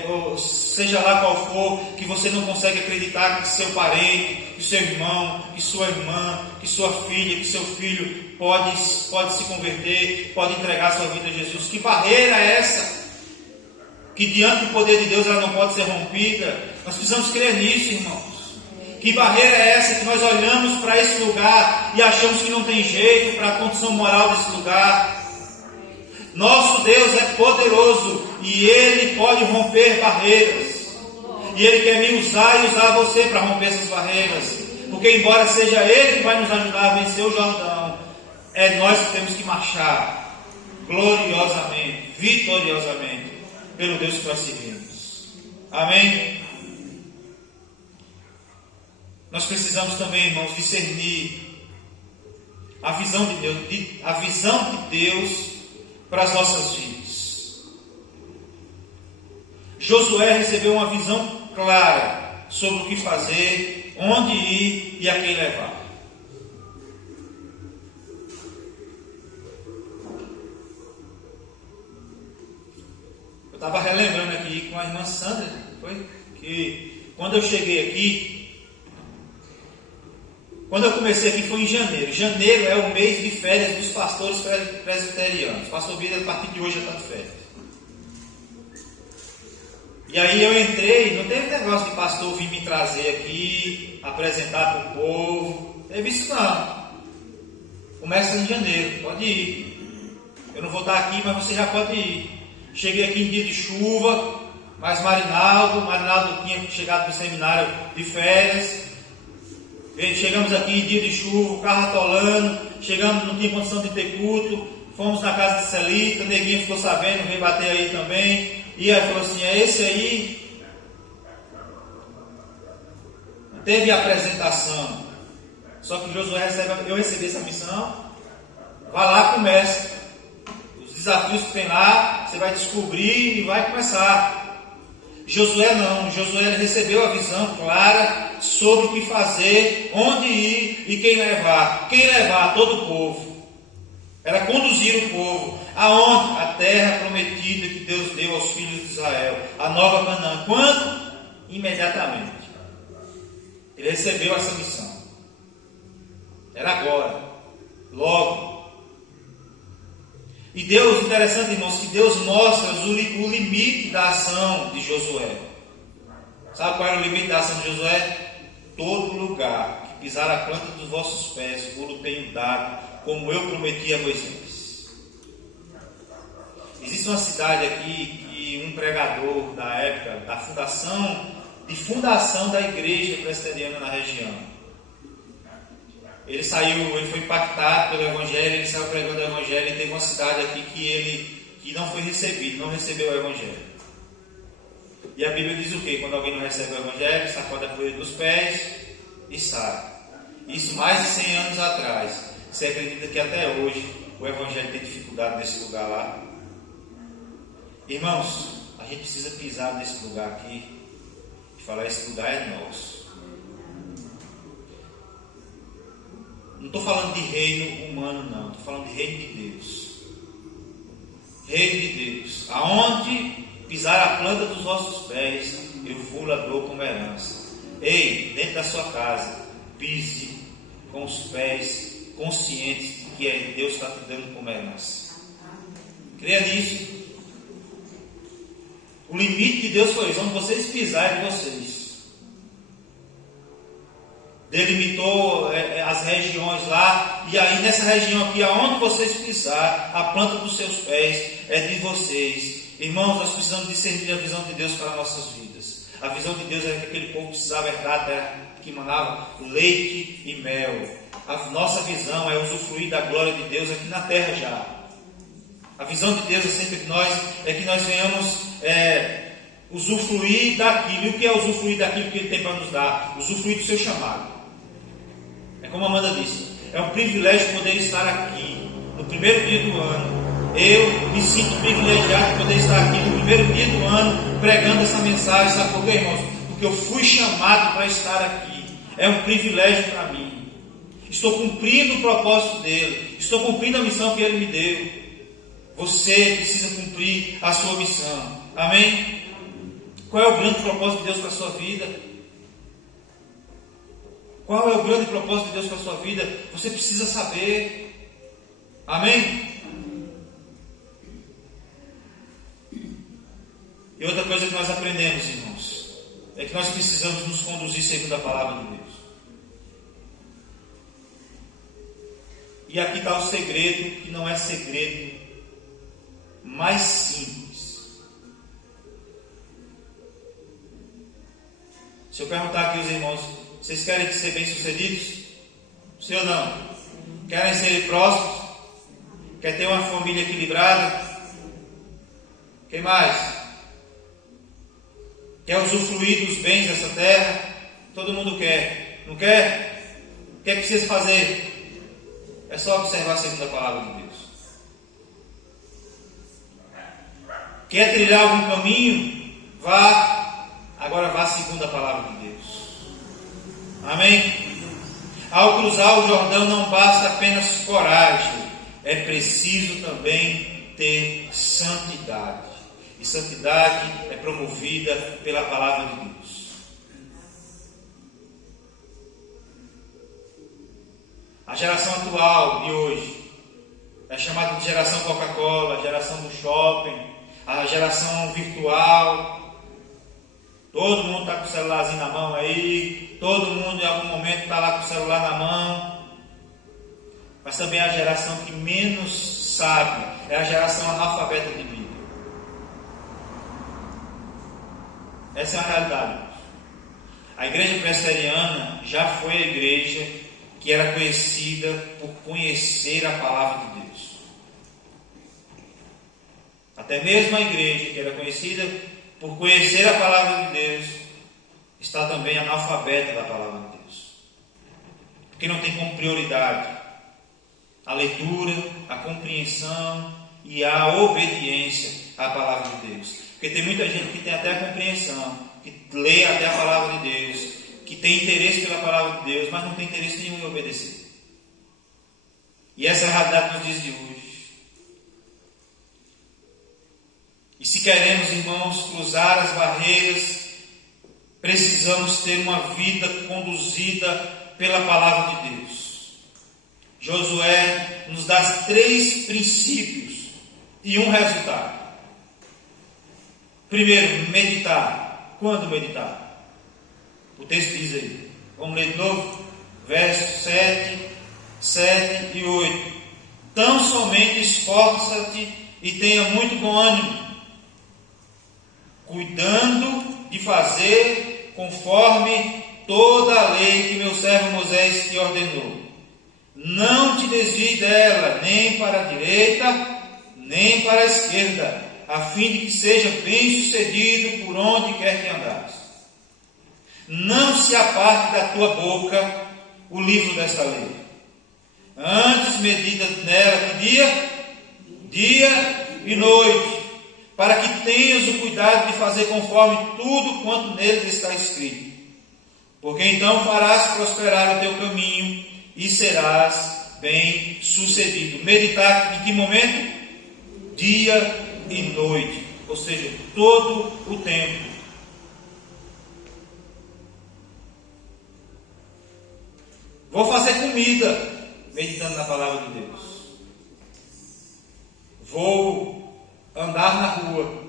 ou seja lá qual for, que você não consegue acreditar que seu parente, que seu irmão, que sua irmã, que sua filha, que seu filho pode se converter, pode entregar sua vida a Jesus? Que barreira é essa? Que diante do poder de Deus ela não pode ser rompida? Nós precisamos crer nisso, irmãos. Que barreira é essa que nós olhamos para esse lugar e achamos que não tem jeito para a condição moral desse lugar? Nosso Deus é poderoso e Ele pode romper barreiras. E Ele quer me usar e usar você para romper essas barreiras. Porque embora seja Ele que vai nos ajudar a vencer o Jordão, é nós que temos que marchar gloriosamente, vitoriosamente, pelo Deus que nós servimos. Amém? Nós precisamos também, irmãos, discernir a visão de Deus para as nossas vidas. Josué recebeu uma visão clara sobre o que fazer, onde ir e a quem levar. Eu estava relembrando aqui com a irmã Sandra, foi? Que quando eu cheguei aqui, quando eu comecei aqui foi em janeiro. Janeiro é o mês de férias dos pastores presbiterianos. Pastor Bira, a partir de hoje já está de férias. E aí eu entrei, não teve negócio de pastor vir me trazer aqui, apresentar para o povo. Teve isso não. Começa em janeiro, pode ir. Eu não vou estar aqui, mas você já pode ir. Cheguei aqui em dia de chuva, mas Marinaldo tinha chegado do seminário de férias. Chegamos aqui em dia de chuva, o carro atolando, chegamos, não tinha condição de ter culto, fomos na casa de Celita, o neguinho ficou sabendo, veio bater aí também, e aí falou assim, é esse aí. Teve apresentação, só que Josué eu recebi essa missão, vai lá, começa. Os desafios que tem lá, você vai descobrir e vai começar. Josué não, Josué recebeu a visão clara sobre o que fazer, onde ir e quem levar. Quem levar? Todo o povo. Era conduzir o povo. Aonde? A terra prometida que Deus deu aos filhos de Israel. A nova Canaã. Quando? Imediatamente. Ele recebeu essa missão. Era agora. Logo. E Deus, interessante, irmãos, que Deus mostra o limite da ação de Josué. Sabe qual era o limite da ação de Josué? Todo lugar que pisar a planta dos vossos pés, vos tenho dado, como eu prometi a Moisés. Existe uma cidade aqui que um pregador da época, da fundação da igreja presbiteriana na região, ele foi impactado pelo Evangelho, ele saiu pregando o Evangelho, e teve uma cidade aqui que não foi recebido, não recebeu o Evangelho. E a Bíblia diz o quê? Quando alguém não recebe o Evangelho, sacode a poeira dos pés e sai. Isso mais de 100 anos atrás. Você acredita que até hoje o Evangelho tem dificuldade nesse lugar lá? Irmãos, a gente precisa pisar nesse lugar aqui e falar: esse lugar é nosso. Não estou falando de reino humano, não. Estou falando de reino de Deus. Reino de Deus. Aonde pisar a planta dos vossos pés, eu vou-la dou como herança. Ei, dentro da sua casa, pise com os pés conscientes de que Deus está te dando como herança. Creia nisso. O limite de Deus foi isso. Onde vocês pisarem, vocês. Delimitou as regiões lá. E aí nessa região aqui, aonde vocês pisar, a planta dos seus pés é de vocês. Irmãos, nós precisamos discernir a visão de Deus para nossas vidas. A visão de Deus é que aquele povo precisava herdar a terra que manava leite e mel. A nossa visão é usufruir da glória de Deus aqui na terra já. A visão de Deus é sempre que nós venhamos usufruir daquilo. E o que é usufruir daquilo que Ele tem para nos dar? Usufruir do seu chamado. É como a Amanda disse, é um privilégio poder estar aqui no primeiro dia do ano. Eu me sinto privilegiado de poder estar aqui no primeiro dia do ano pregando essa mensagem. Sabe por quê, irmãos? Porque eu fui chamado para estar aqui. É um privilégio para mim. Estou cumprindo o propósito dele. Estou cumprindo a missão que ele me deu. Você precisa cumprir a sua missão. Amém? Qual é o grande propósito de Deus para a sua vida? Qual é o grande propósito de Deus para a sua vida? Você precisa saber. Amém? E outra coisa que nós aprendemos, irmãos, é que nós precisamos nos conduzir segundo a palavra de Deus. E aqui está o segredo, que não é segredo, mais simples. Se eu perguntar aqui aos irmãos, vocês querem ser bem-sucedidos? Sim ou não? Querem ser prósperos? Quer ter uma família equilibrada? Quem mais? Quer usufruir dos bens dessa terra? Todo mundo quer. Não quer? O que é que precisa fazer? É só observar segundo a palavra de Deus. Quer trilhar algum caminho? Vá. Agora vá segundo a palavra de Deus. Amém? Ao cruzar o Jordão não basta apenas coragem. É preciso também ter santidade. E santidade é promovida pela palavra de Deus. A geração atual de hoje é chamada de geração Coca-Cola, geração do shopping, a geração virtual. Todo mundo está com o celularzinho na mão aí, todo mundo em algum momento está lá com o celular na mão. Mas também é a geração que menos sabe, é a geração analfabeta de Bíblia. Essa é a realidade. A igreja presbiteriana já foi a igreja que era conhecida por conhecer a palavra de Deus. Até mesmo a igreja que era conhecida por conhecer a palavra de Deus está também analfabeta da palavra de Deus. Porque não tem como prioridade a leitura, a compreensão e a obediência à palavra de Deus. Porque tem muita gente que tem até a compreensão, que lê até a palavra de Deus, que tem interesse pela palavra de Deus, mas não tem interesse nenhum em obedecer. E essa é a realidade nos dias de hoje. E se queremos, irmãos, cruzar as barreiras, precisamos ter uma vida conduzida pela palavra de Deus. Josué nos dá 3 princípios e um resultado. Primeiro, meditar. Quando meditar? O texto diz aí. Vamos ler de novo? Versos 7 e 8. Tão somente esforça-te e tenha muito bom ânimo, cuidando de fazer conforme toda a lei que meu servo Moisés te ordenou. Não te desvie dela, nem para a direita, nem para a esquerda, a fim de que seja bem-sucedido por onde quer que andares. Não se aparte da tua boca o livro desta lei. Antes medita nela de dia e noite, para que tenhas o cuidado de fazer conforme tudo quanto neles está escrito. Porque então farás prosperar o teu caminho e serás bem-sucedido. Meditar em que momento? Dia e noite, ou seja, todo o tempo. Vou fazer comida, meditando na palavra de Deus. Vou andar na rua,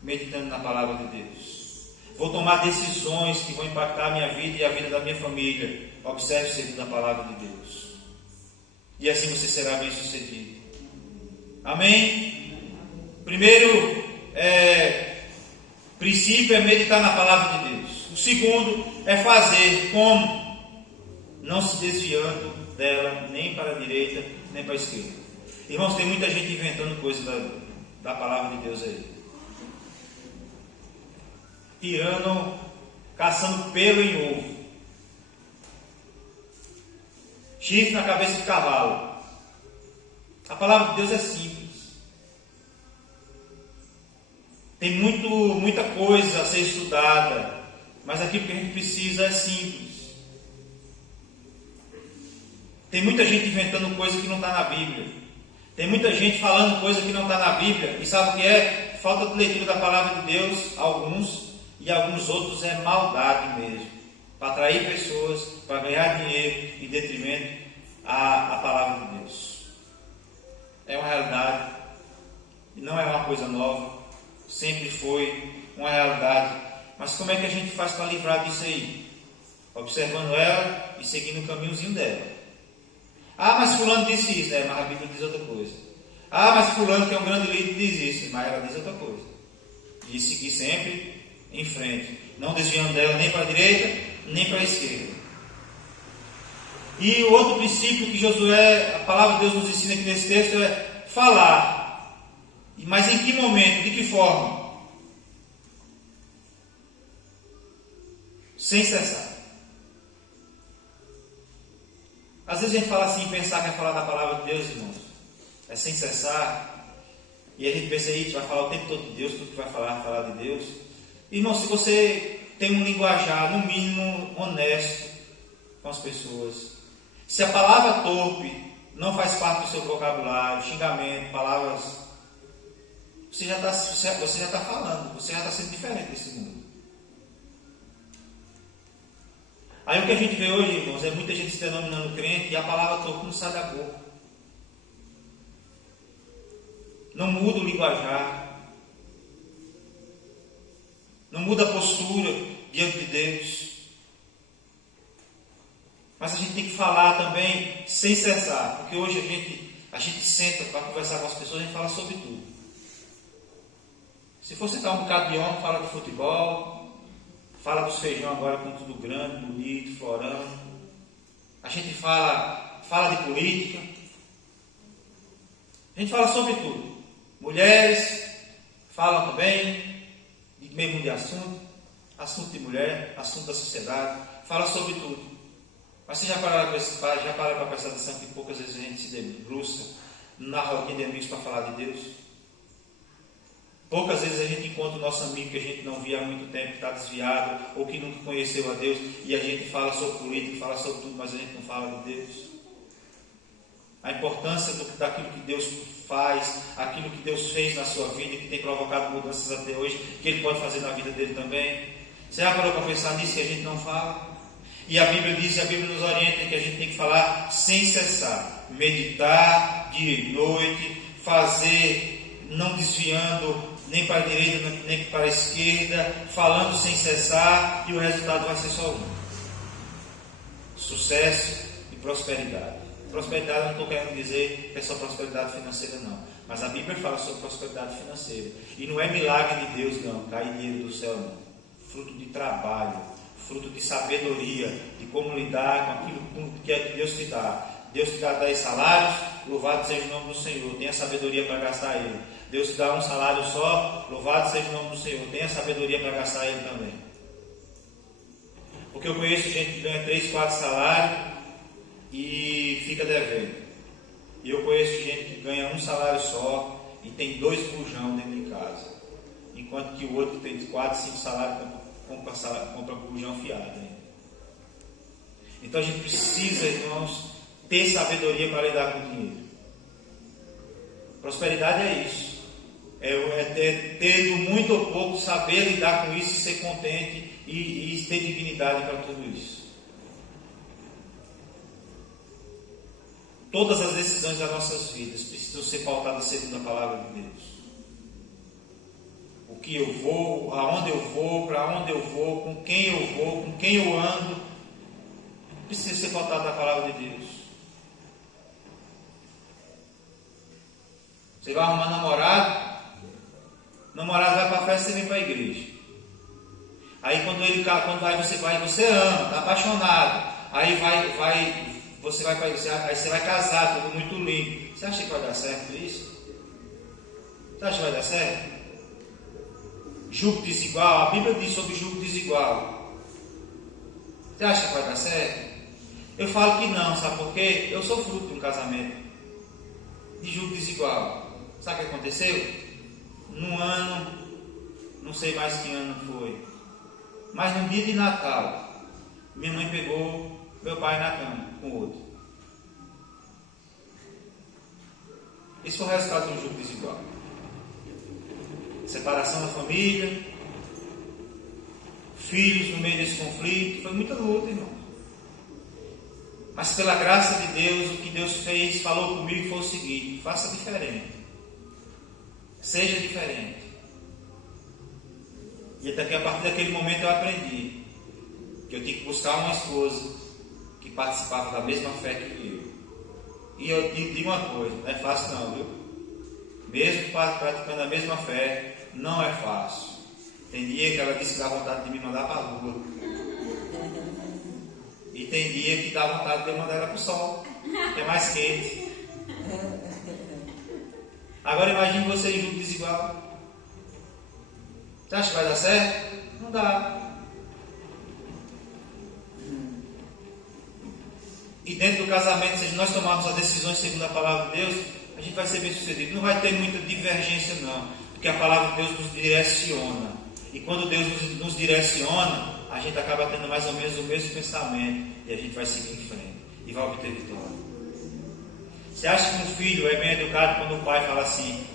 meditando na palavra de Deus. Vou tomar decisões que vão impactar a minha vida e a vida da minha família. Observe segundo a palavra de Deus. E assim você será bem sucedido. Amém? Primeiro princípio é meditar na palavra de Deus. O segundo é fazer como? Não se desviando dela nem para a direita nem para a esquerda. Irmãos, tem muita gente inventando coisas da palavra de Deus aí. Tirando, caçando pelo em ovo. Chifre na cabeça de cavalo. A palavra de Deus é simples. Tem muita coisa a ser estudada, mas aquilo que a gente precisa é simples. Tem muita gente inventando coisa que não está na Bíblia. Tem muita gente falando coisa que não está na Bíblia. E sabe o que é? Falta de leitura da palavra de Deus, alguns, e alguns outros é maldade mesmo. Para atrair pessoas, para ganhar dinheiro em detrimento à palavra de Deus. É uma realidade. E não é uma coisa nova. Sempre foi uma realidade. Mas como é que a gente faz para livrar disso aí? Observando ela e seguindo o caminhozinho dela. Ah, mas fulano disse isso, né? Mas a Bíblia diz outra coisa. Ah, mas fulano que é um grande líder diz isso, mas ela diz outra coisa. E seguir sempre em frente, não desviando dela nem para a direita, nem para a esquerda. E o outro princípio que Josué, a palavra de Deus nos ensina aqui nesse texto é falar. Mas em que momento, de que forma? Sem cessar. Às vezes a gente fala assim, pensar que é falar da palavra de Deus, irmãos. É sem cessar. E a gente pensa aí, vai falar o tempo todo de Deus, tudo que vai falar de Deus. Irmão, se você tem um linguajar, no mínimo, honesto com as pessoas. Se a palavra torpe não faz parte do seu vocabulário, xingamento, palavras, você já está falando, você já está sendo diferente desse mundo. Aí o que a gente vê hoje, irmãos, é muita gente se denominando crente e a palavra torpe não sai da boca. Não muda o linguajar. Não muda a postura diante de Deus. Mas a gente tem que falar também sem cessar. Porque hoje a gente senta para conversar com as pessoas, a gente fala sobre tudo. Se for citar um bocado de homem, fala de futebol. Fala dos feijão agora com tudo grande, bonito, florando. A gente fala de política. A gente fala sobre tudo. Mulheres falam também, mesmo de assunto de mulher, assunto da sociedade. Fala sobre tudo. Mas você já parou para prestar atenção que poucas vezes a gente se debruça na rodinha de amigos para falar de Deus? Poucas vezes a gente encontra o nosso amigo que a gente não via há muito tempo, que está desviado, ou que nunca conheceu a Deus, e a gente fala sobre política, fala sobre tudo, mas a gente não fala de Deus. A importância daquilo que Deus faz, aquilo que Deus fez na sua vida, que tem provocado mudanças até hoje, que Ele pode fazer na vida dele também. Você já parou para pensar nisso que a gente não fala? E a Bíblia diz, a Bíblia nos orienta que a gente tem que falar sem cessar, meditar dia e noite, fazer, não desviando nem para a direita, nem para a esquerda, falando sem cessar, e o resultado vai ser só um: sucesso e prosperidade. Prosperidade, eu não estou querendo dizer que é só prosperidade financeira, não. Mas a Bíblia fala sobre prosperidade financeira. E não é milagre de Deus, não, cair dinheiro do céu, não. Fruto de trabalho, fruto de sabedoria, de como lidar com aquilo que Deus te dá. Deus te dá 10 salários, louvado seja o nome do Senhor, tenha sabedoria para gastar ele. Deus te dá um salário só, louvado seja o nome do Senhor, tenha sabedoria para gastar ele também. Porque eu conheço gente que ganha 3, 4 salários e fica devendo. E eu conheço gente que ganha um salário só e tem 2 bujão dentro de casa. Enquanto que o outro tem 4, 5 salários, compra bujão fiado. Hein? Então a gente precisa, irmãos, ter sabedoria para lidar com o dinheiro. Prosperidade é isso. É ter do muito ou pouco, saber lidar com isso e ser contente e ter dignidade para tudo isso. Todas as decisões das nossas vidas precisam ser pautadas segundo a palavra de Deus. O que eu vou, aonde eu vou, para onde eu vou, com quem eu vou, com quem eu ando, precisa ser pautado na palavra de Deus. Você vai arrumar namorado vai para a festa e vem para a igreja. Aí você ama, está apaixonado. Aí você vai casar, tudo muito lindo. Você acha que vai dar certo isso? Você acha que vai dar certo? Jugo desigual, a Bíblia diz sobre jugo desigual. Você acha que vai dar certo? Eu falo que não, sabe por quê? Eu sou fruto de um casamento de jugo desigual. Sabe o que aconteceu? Num ano, não sei mais que ano foi, mas no dia de Natal, minha mãe pegou meu pai na cama com o outro. Isso foi o resultado de um jugo desigual. Separação da família, filhos no meio desse conflito, foi muita luta, irmão. Mas pela graça de Deus, o que Deus fez, falou comigo, foi o seguinte: faça diferente. Seja diferente. E até que a partir daquele momento eu aprendi que eu tinha que buscar uma esposa que participava da mesma fé que eu. E eu digo uma coisa, não é fácil não, viu? Mesmo praticando a mesma fé, não é fácil. Tem dia que ela disse que dá vontade de me mandar para a lua. E tem dia que dá vontade de eu mandar ela para o sol, que é mais quente. Agora imagine você em jugo desigual. Você acha que vai dar certo? Não dá. E dentro do casamento, se nós tomarmos as decisões segundo a palavra de Deus, a gente vai ser bem sucedido. Não vai ter muita divergência não, porque a palavra de Deus nos direciona. E quando Deus nos direciona, a gente acaba tendo mais ou menos o mesmo pensamento e a gente vai seguir em frente e vai obter vitória. Você acha que um filho é bem educado quando o pai fala assim: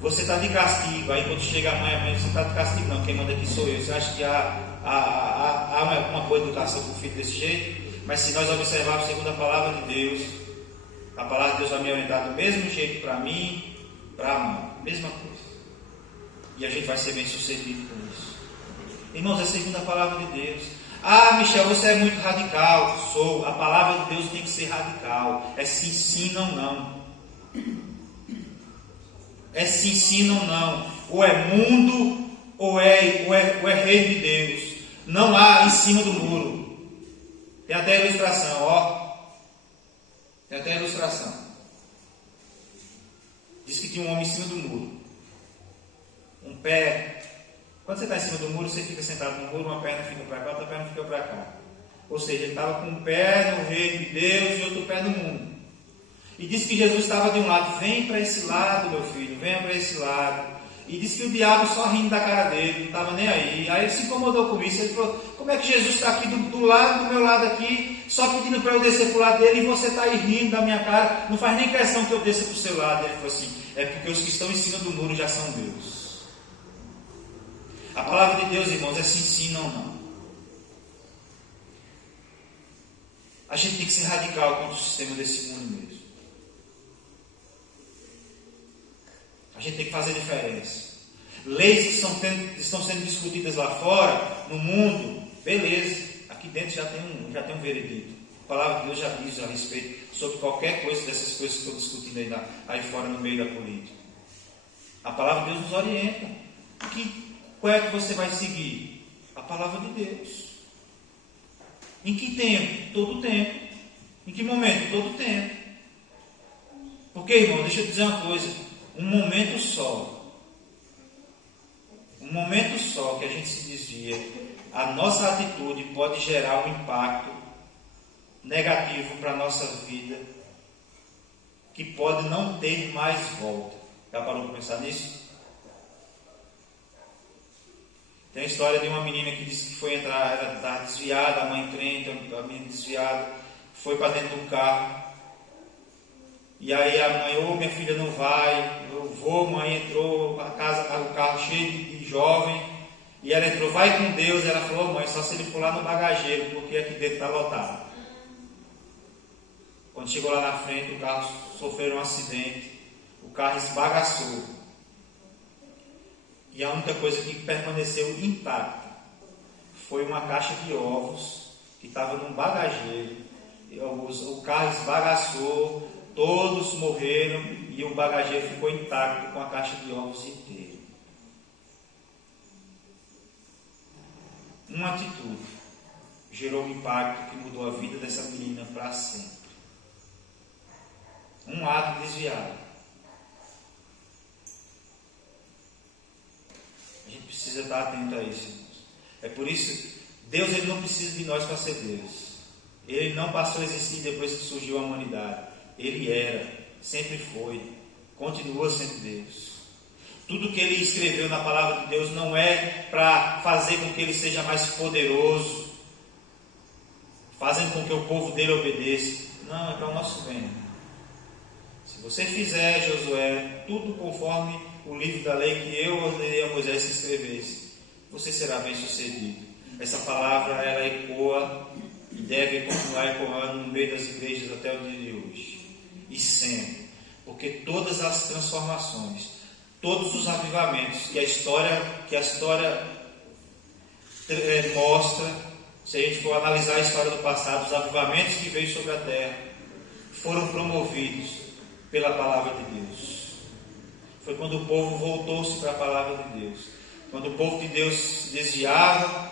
você está de castigo? Aí quando chega a mãe, você está de castigo? Não, quem manda aqui sou eu. Você acha que há uma boa educação com o filho desse jeito? Mas se nós observarmos segundo a palavra de Deus, a palavra de Deus vai me orientar do mesmo jeito para mim, para a mãe, mesma coisa. E a gente vai ser bem sucedido com isso. Irmãos, é segundo a palavra de Deus. Ah, Michel, você é muito radical. Sou. A palavra de Deus tem que ser radical. É sim, não. É sim, não. Ou é mundo, ou é reino de Deus. Não há em cima do muro. Tem até a ilustração, ó. Tem até a ilustração. Diz que tinha um homem em cima do muro. Um pé. Quando você está em cima do muro, você fica sentado no muro, uma perna fica para cá, outra perna fica para cá. Ou seja, ele estava com um pé no reino de Deus e outro pé no mundo. E disse que Jesus estava de um lado: vem para esse lado, meu filho, venha para esse lado. E disse que o diabo só rindo da cara dele, não estava nem aí. Aí ele se incomodou com isso. Ele falou: como é que Jesus está aqui do lado, do meu lado aqui, só pedindo para eu descer para o lado dele, e você está aí rindo da minha cara, não faz nem questão que eu desça para o seu lado. Ele falou assim: é porque os que estão em cima do muro já são meus. A palavra de Deus, irmãos, é sim, não. A gente tem que ser radical contra o sistema desse mundo mesmo. A gente tem que fazer diferença. Leis que estão sendo discutidas lá fora, no mundo, beleza. Aqui dentro já tem um veredito. A palavra de Deus já diz a respeito sobre qualquer coisa dessas coisas que estão discutindo aí fora no meio da política. A palavra de Deus nos orienta. Qual é que você vai seguir? A palavra de Deus. Em que tempo? Todo tempo. Em que momento? Todo tempo. Porque, irmão, deixa eu dizer uma coisa, um momento só que a gente se desvia, a nossa atitude pode gerar um impacto negativo para a nossa vida, que pode não ter mais volta. Já parou para pensar nisso? Tem a história de uma menina que disse que foi entrar, ela estava desviada, a mãe crente, a menina desviada, foi para dentro do carro. E aí a mãe, minha filha não vai, eu vou, mãe, entrou, o carro cheio de jovem, e ela entrou, vai com Deus, e ela falou, mãe, só se ele for lá no bagageiro, porque aqui dentro está lotado. Quando chegou lá na frente, o carro sofreu um acidente, o carro esbagaçou. E a única coisa que permaneceu intacta foi uma caixa de ovos que estava num bagageiro. O carro esbagaçou, todos morreram e o bagageiro ficou intacto com a caixa de ovos inteira. Uma atitude gerou um impacto que mudou a vida dessa menina para sempre. Um ato desviado. A gente precisa estar atento a isso, irmãos. É por isso, Deus ele não precisa de nós para ser Deus. Ele não passou a existir depois que surgiu a humanidade. Ele era, sempre foi, continua sendo Deus. Tudo que ele escreveu na palavra de Deus não é para fazer com que ele seja mais poderoso, fazendo com que o povo dele obedeça. Não, é para o nosso bem. Se você fizer, Josué, tudo conforme o livro da lei que eu ordenei a Moisés que escrevesse, você será bem sucedido. Essa palavra, ela ecoa e deve continuar ecoando no meio das igrejas até o dia de hoje. E sempre. Porque todas as transformações, todos os avivamentos que a história mostra, se a gente for analisar a história do passado, os avivamentos que veio sobre a terra foram promovidos pela palavra de Deus. Foi quando o povo voltou-se para a palavra de Deus. Quando o povo de Deus se desviava,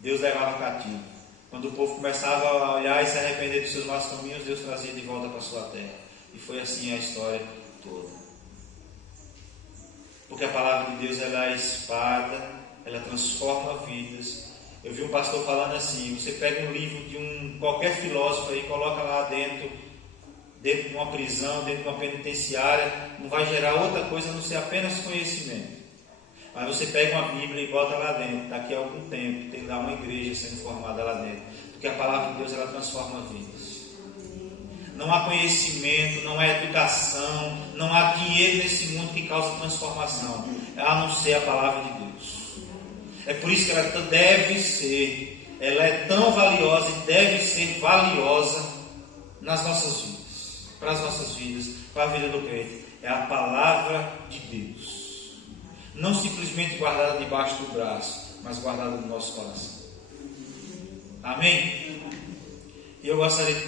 Deus levava cativo. Quando o povo começava a olhar e se arrepender dos seus maus caminhos, Deus trazia de volta para a sua terra. E foi assim a história toda. Porque a palavra de Deus, ela é a espada, ela transforma vidas. Eu vi um pastor falando assim, você pega um livro de qualquer filósofo aí, coloca lá dentro de uma prisão, dentro de uma penitenciária, não vai gerar outra coisa a não ser apenas conhecimento. Mas você pega uma Bíblia e bota lá dentro, daqui a algum tempo tem lá uma igreja sendo formada lá dentro. Porque a palavra de Deus, ela transforma vidas. Não há conhecimento, não há educação, não há dinheiro nesse mundo que causa transformação, a não ser a palavra de Deus. É por isso que ela ela é tão valiosa e deve ser valiosa nas nossas vidas, para as nossas vidas, para a vida do crente. É a palavra de Deus. Não simplesmente guardada debaixo do braço, mas guardada no nosso coração. Amém? E eu gostaria de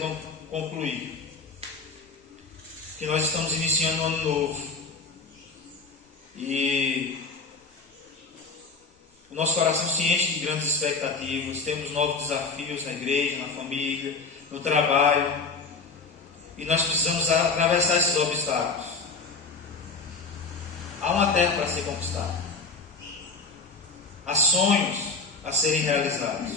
concluir que nós estamos iniciando um ano novo e o nosso coração se enche de grandes expectativas. Temos novos desafios na igreja, na família, no trabalho, e nós precisamos atravessar esses obstáculos. Há uma terra para ser conquistada, há sonhos a serem realizados.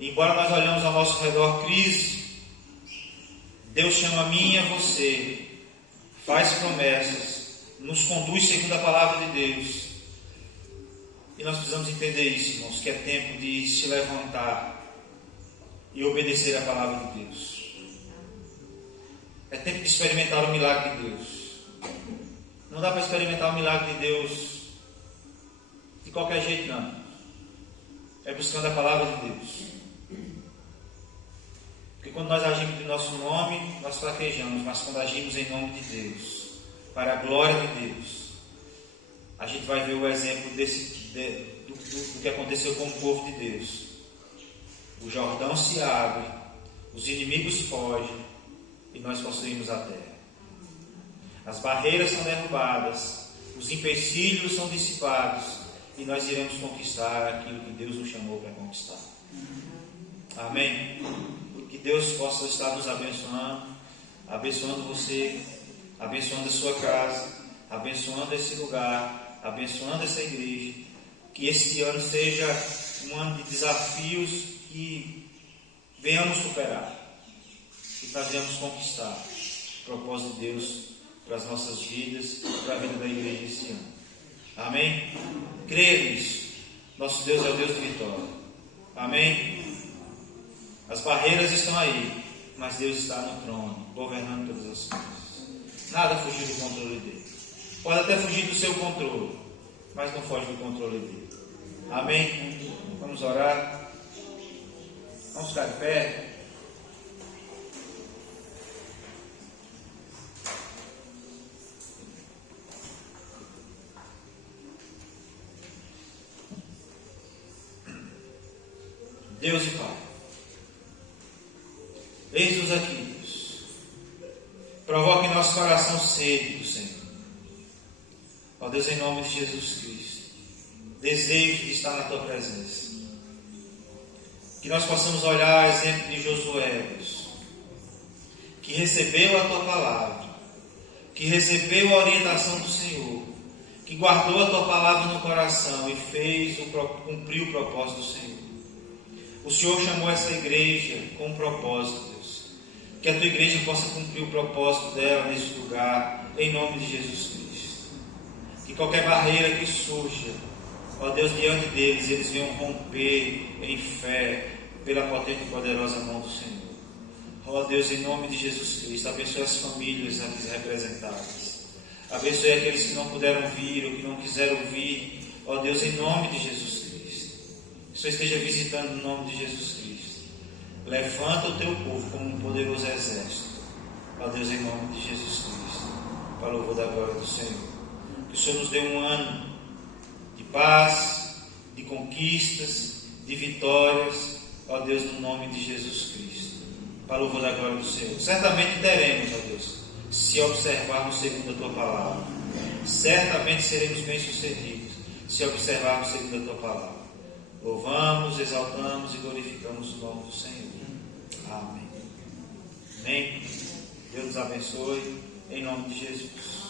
E embora nós olhamos ao nosso redor crise, Deus chama a mim e a você, faz promessas, nos conduz segundo a palavra de Deus. E nós precisamos entender isso, irmãos, que é tempo de se levantar e obedecer a palavra de Deus. É tempo de experimentar o milagre de Deus. Não dá para experimentar o milagre de Deus de qualquer jeito, não. É buscando a palavra de Deus. Porque quando nós agimos em nosso nome, nós fraquejamos. Mas quando agimos em nome de Deus, para a glória de Deus, a gente vai ver o exemplo do que aconteceu com o povo de Deus. O Jordão se abre, os inimigos fogem e nós possuímos a terra. As barreiras são derrubadas, os empecilhos são dissipados e nós iremos conquistar aquilo que Deus nos chamou para conquistar. Amém? Que Deus possa estar nos abençoando, abençoando você, abençoando a sua casa, abençoando esse lugar, abençoando essa igreja. Que este ano seja um ano de desafios que venhamos superar, que nós venhamos conquistar o propósito de Deus para as nossas vidas, para a vida da igreja este ano. Amém? Creia nisso. Nosso Deus é o Deus de vitória. Amém? As barreiras estão aí, mas Deus está no trono, governando todas as coisas. Nada fugir do controle dele. Pode até fugir do seu controle, mas não foge do controle dele. Amém? Vamos orar. Vamos ficar de pé. Deus e Pai, eis-nos aqui, Deus. Provoque em nosso coração sede do Senhor. Ó Deus, em nome de Jesus Cristo, desejo de estar na Tua presença. Que nós possamos olhar o exemplo de Josué, Deus, que recebeu a Tua palavra, que recebeu a orientação do Senhor, que guardou a Tua palavra no coração e cumpriu o propósito do Senhor. O Senhor chamou essa igreja com um propósito, Deus. Que a Tua igreja possa cumprir o propósito dela nesse lugar, em nome de Jesus Cristo. Que qualquer barreira que surja, ó Deus, diante deles, eles venham romper em fé, pela potente e poderosa mão do Senhor. Ó Deus, em nome de Jesus Cristo, abençoe as famílias aqui representadas. Abençoe aqueles que não puderam vir ou que não quiseram vir. Ó Deus, em nome de Jesus Cristo. Que o Senhor esteja visitando no nome de Jesus Cristo. Levanta o Teu povo como um poderoso exército. Ó Deus, em nome de Jesus Cristo. Para o louvor da glória do Senhor. Que o Senhor nos dê um ano de paz, de conquistas, de vitórias. Ó Deus, no nome de Jesus Cristo. Para o louvor da glória do Senhor. Certamente teremos, ó Deus, se observarmos segundo a Tua palavra. Certamente seremos bem-sucedidos se observarmos segundo a Tua palavra. Louvamos, exaltamos e glorificamos o nome do Senhor. Amém. Amém. Deus nos abençoe, em nome de Jesus.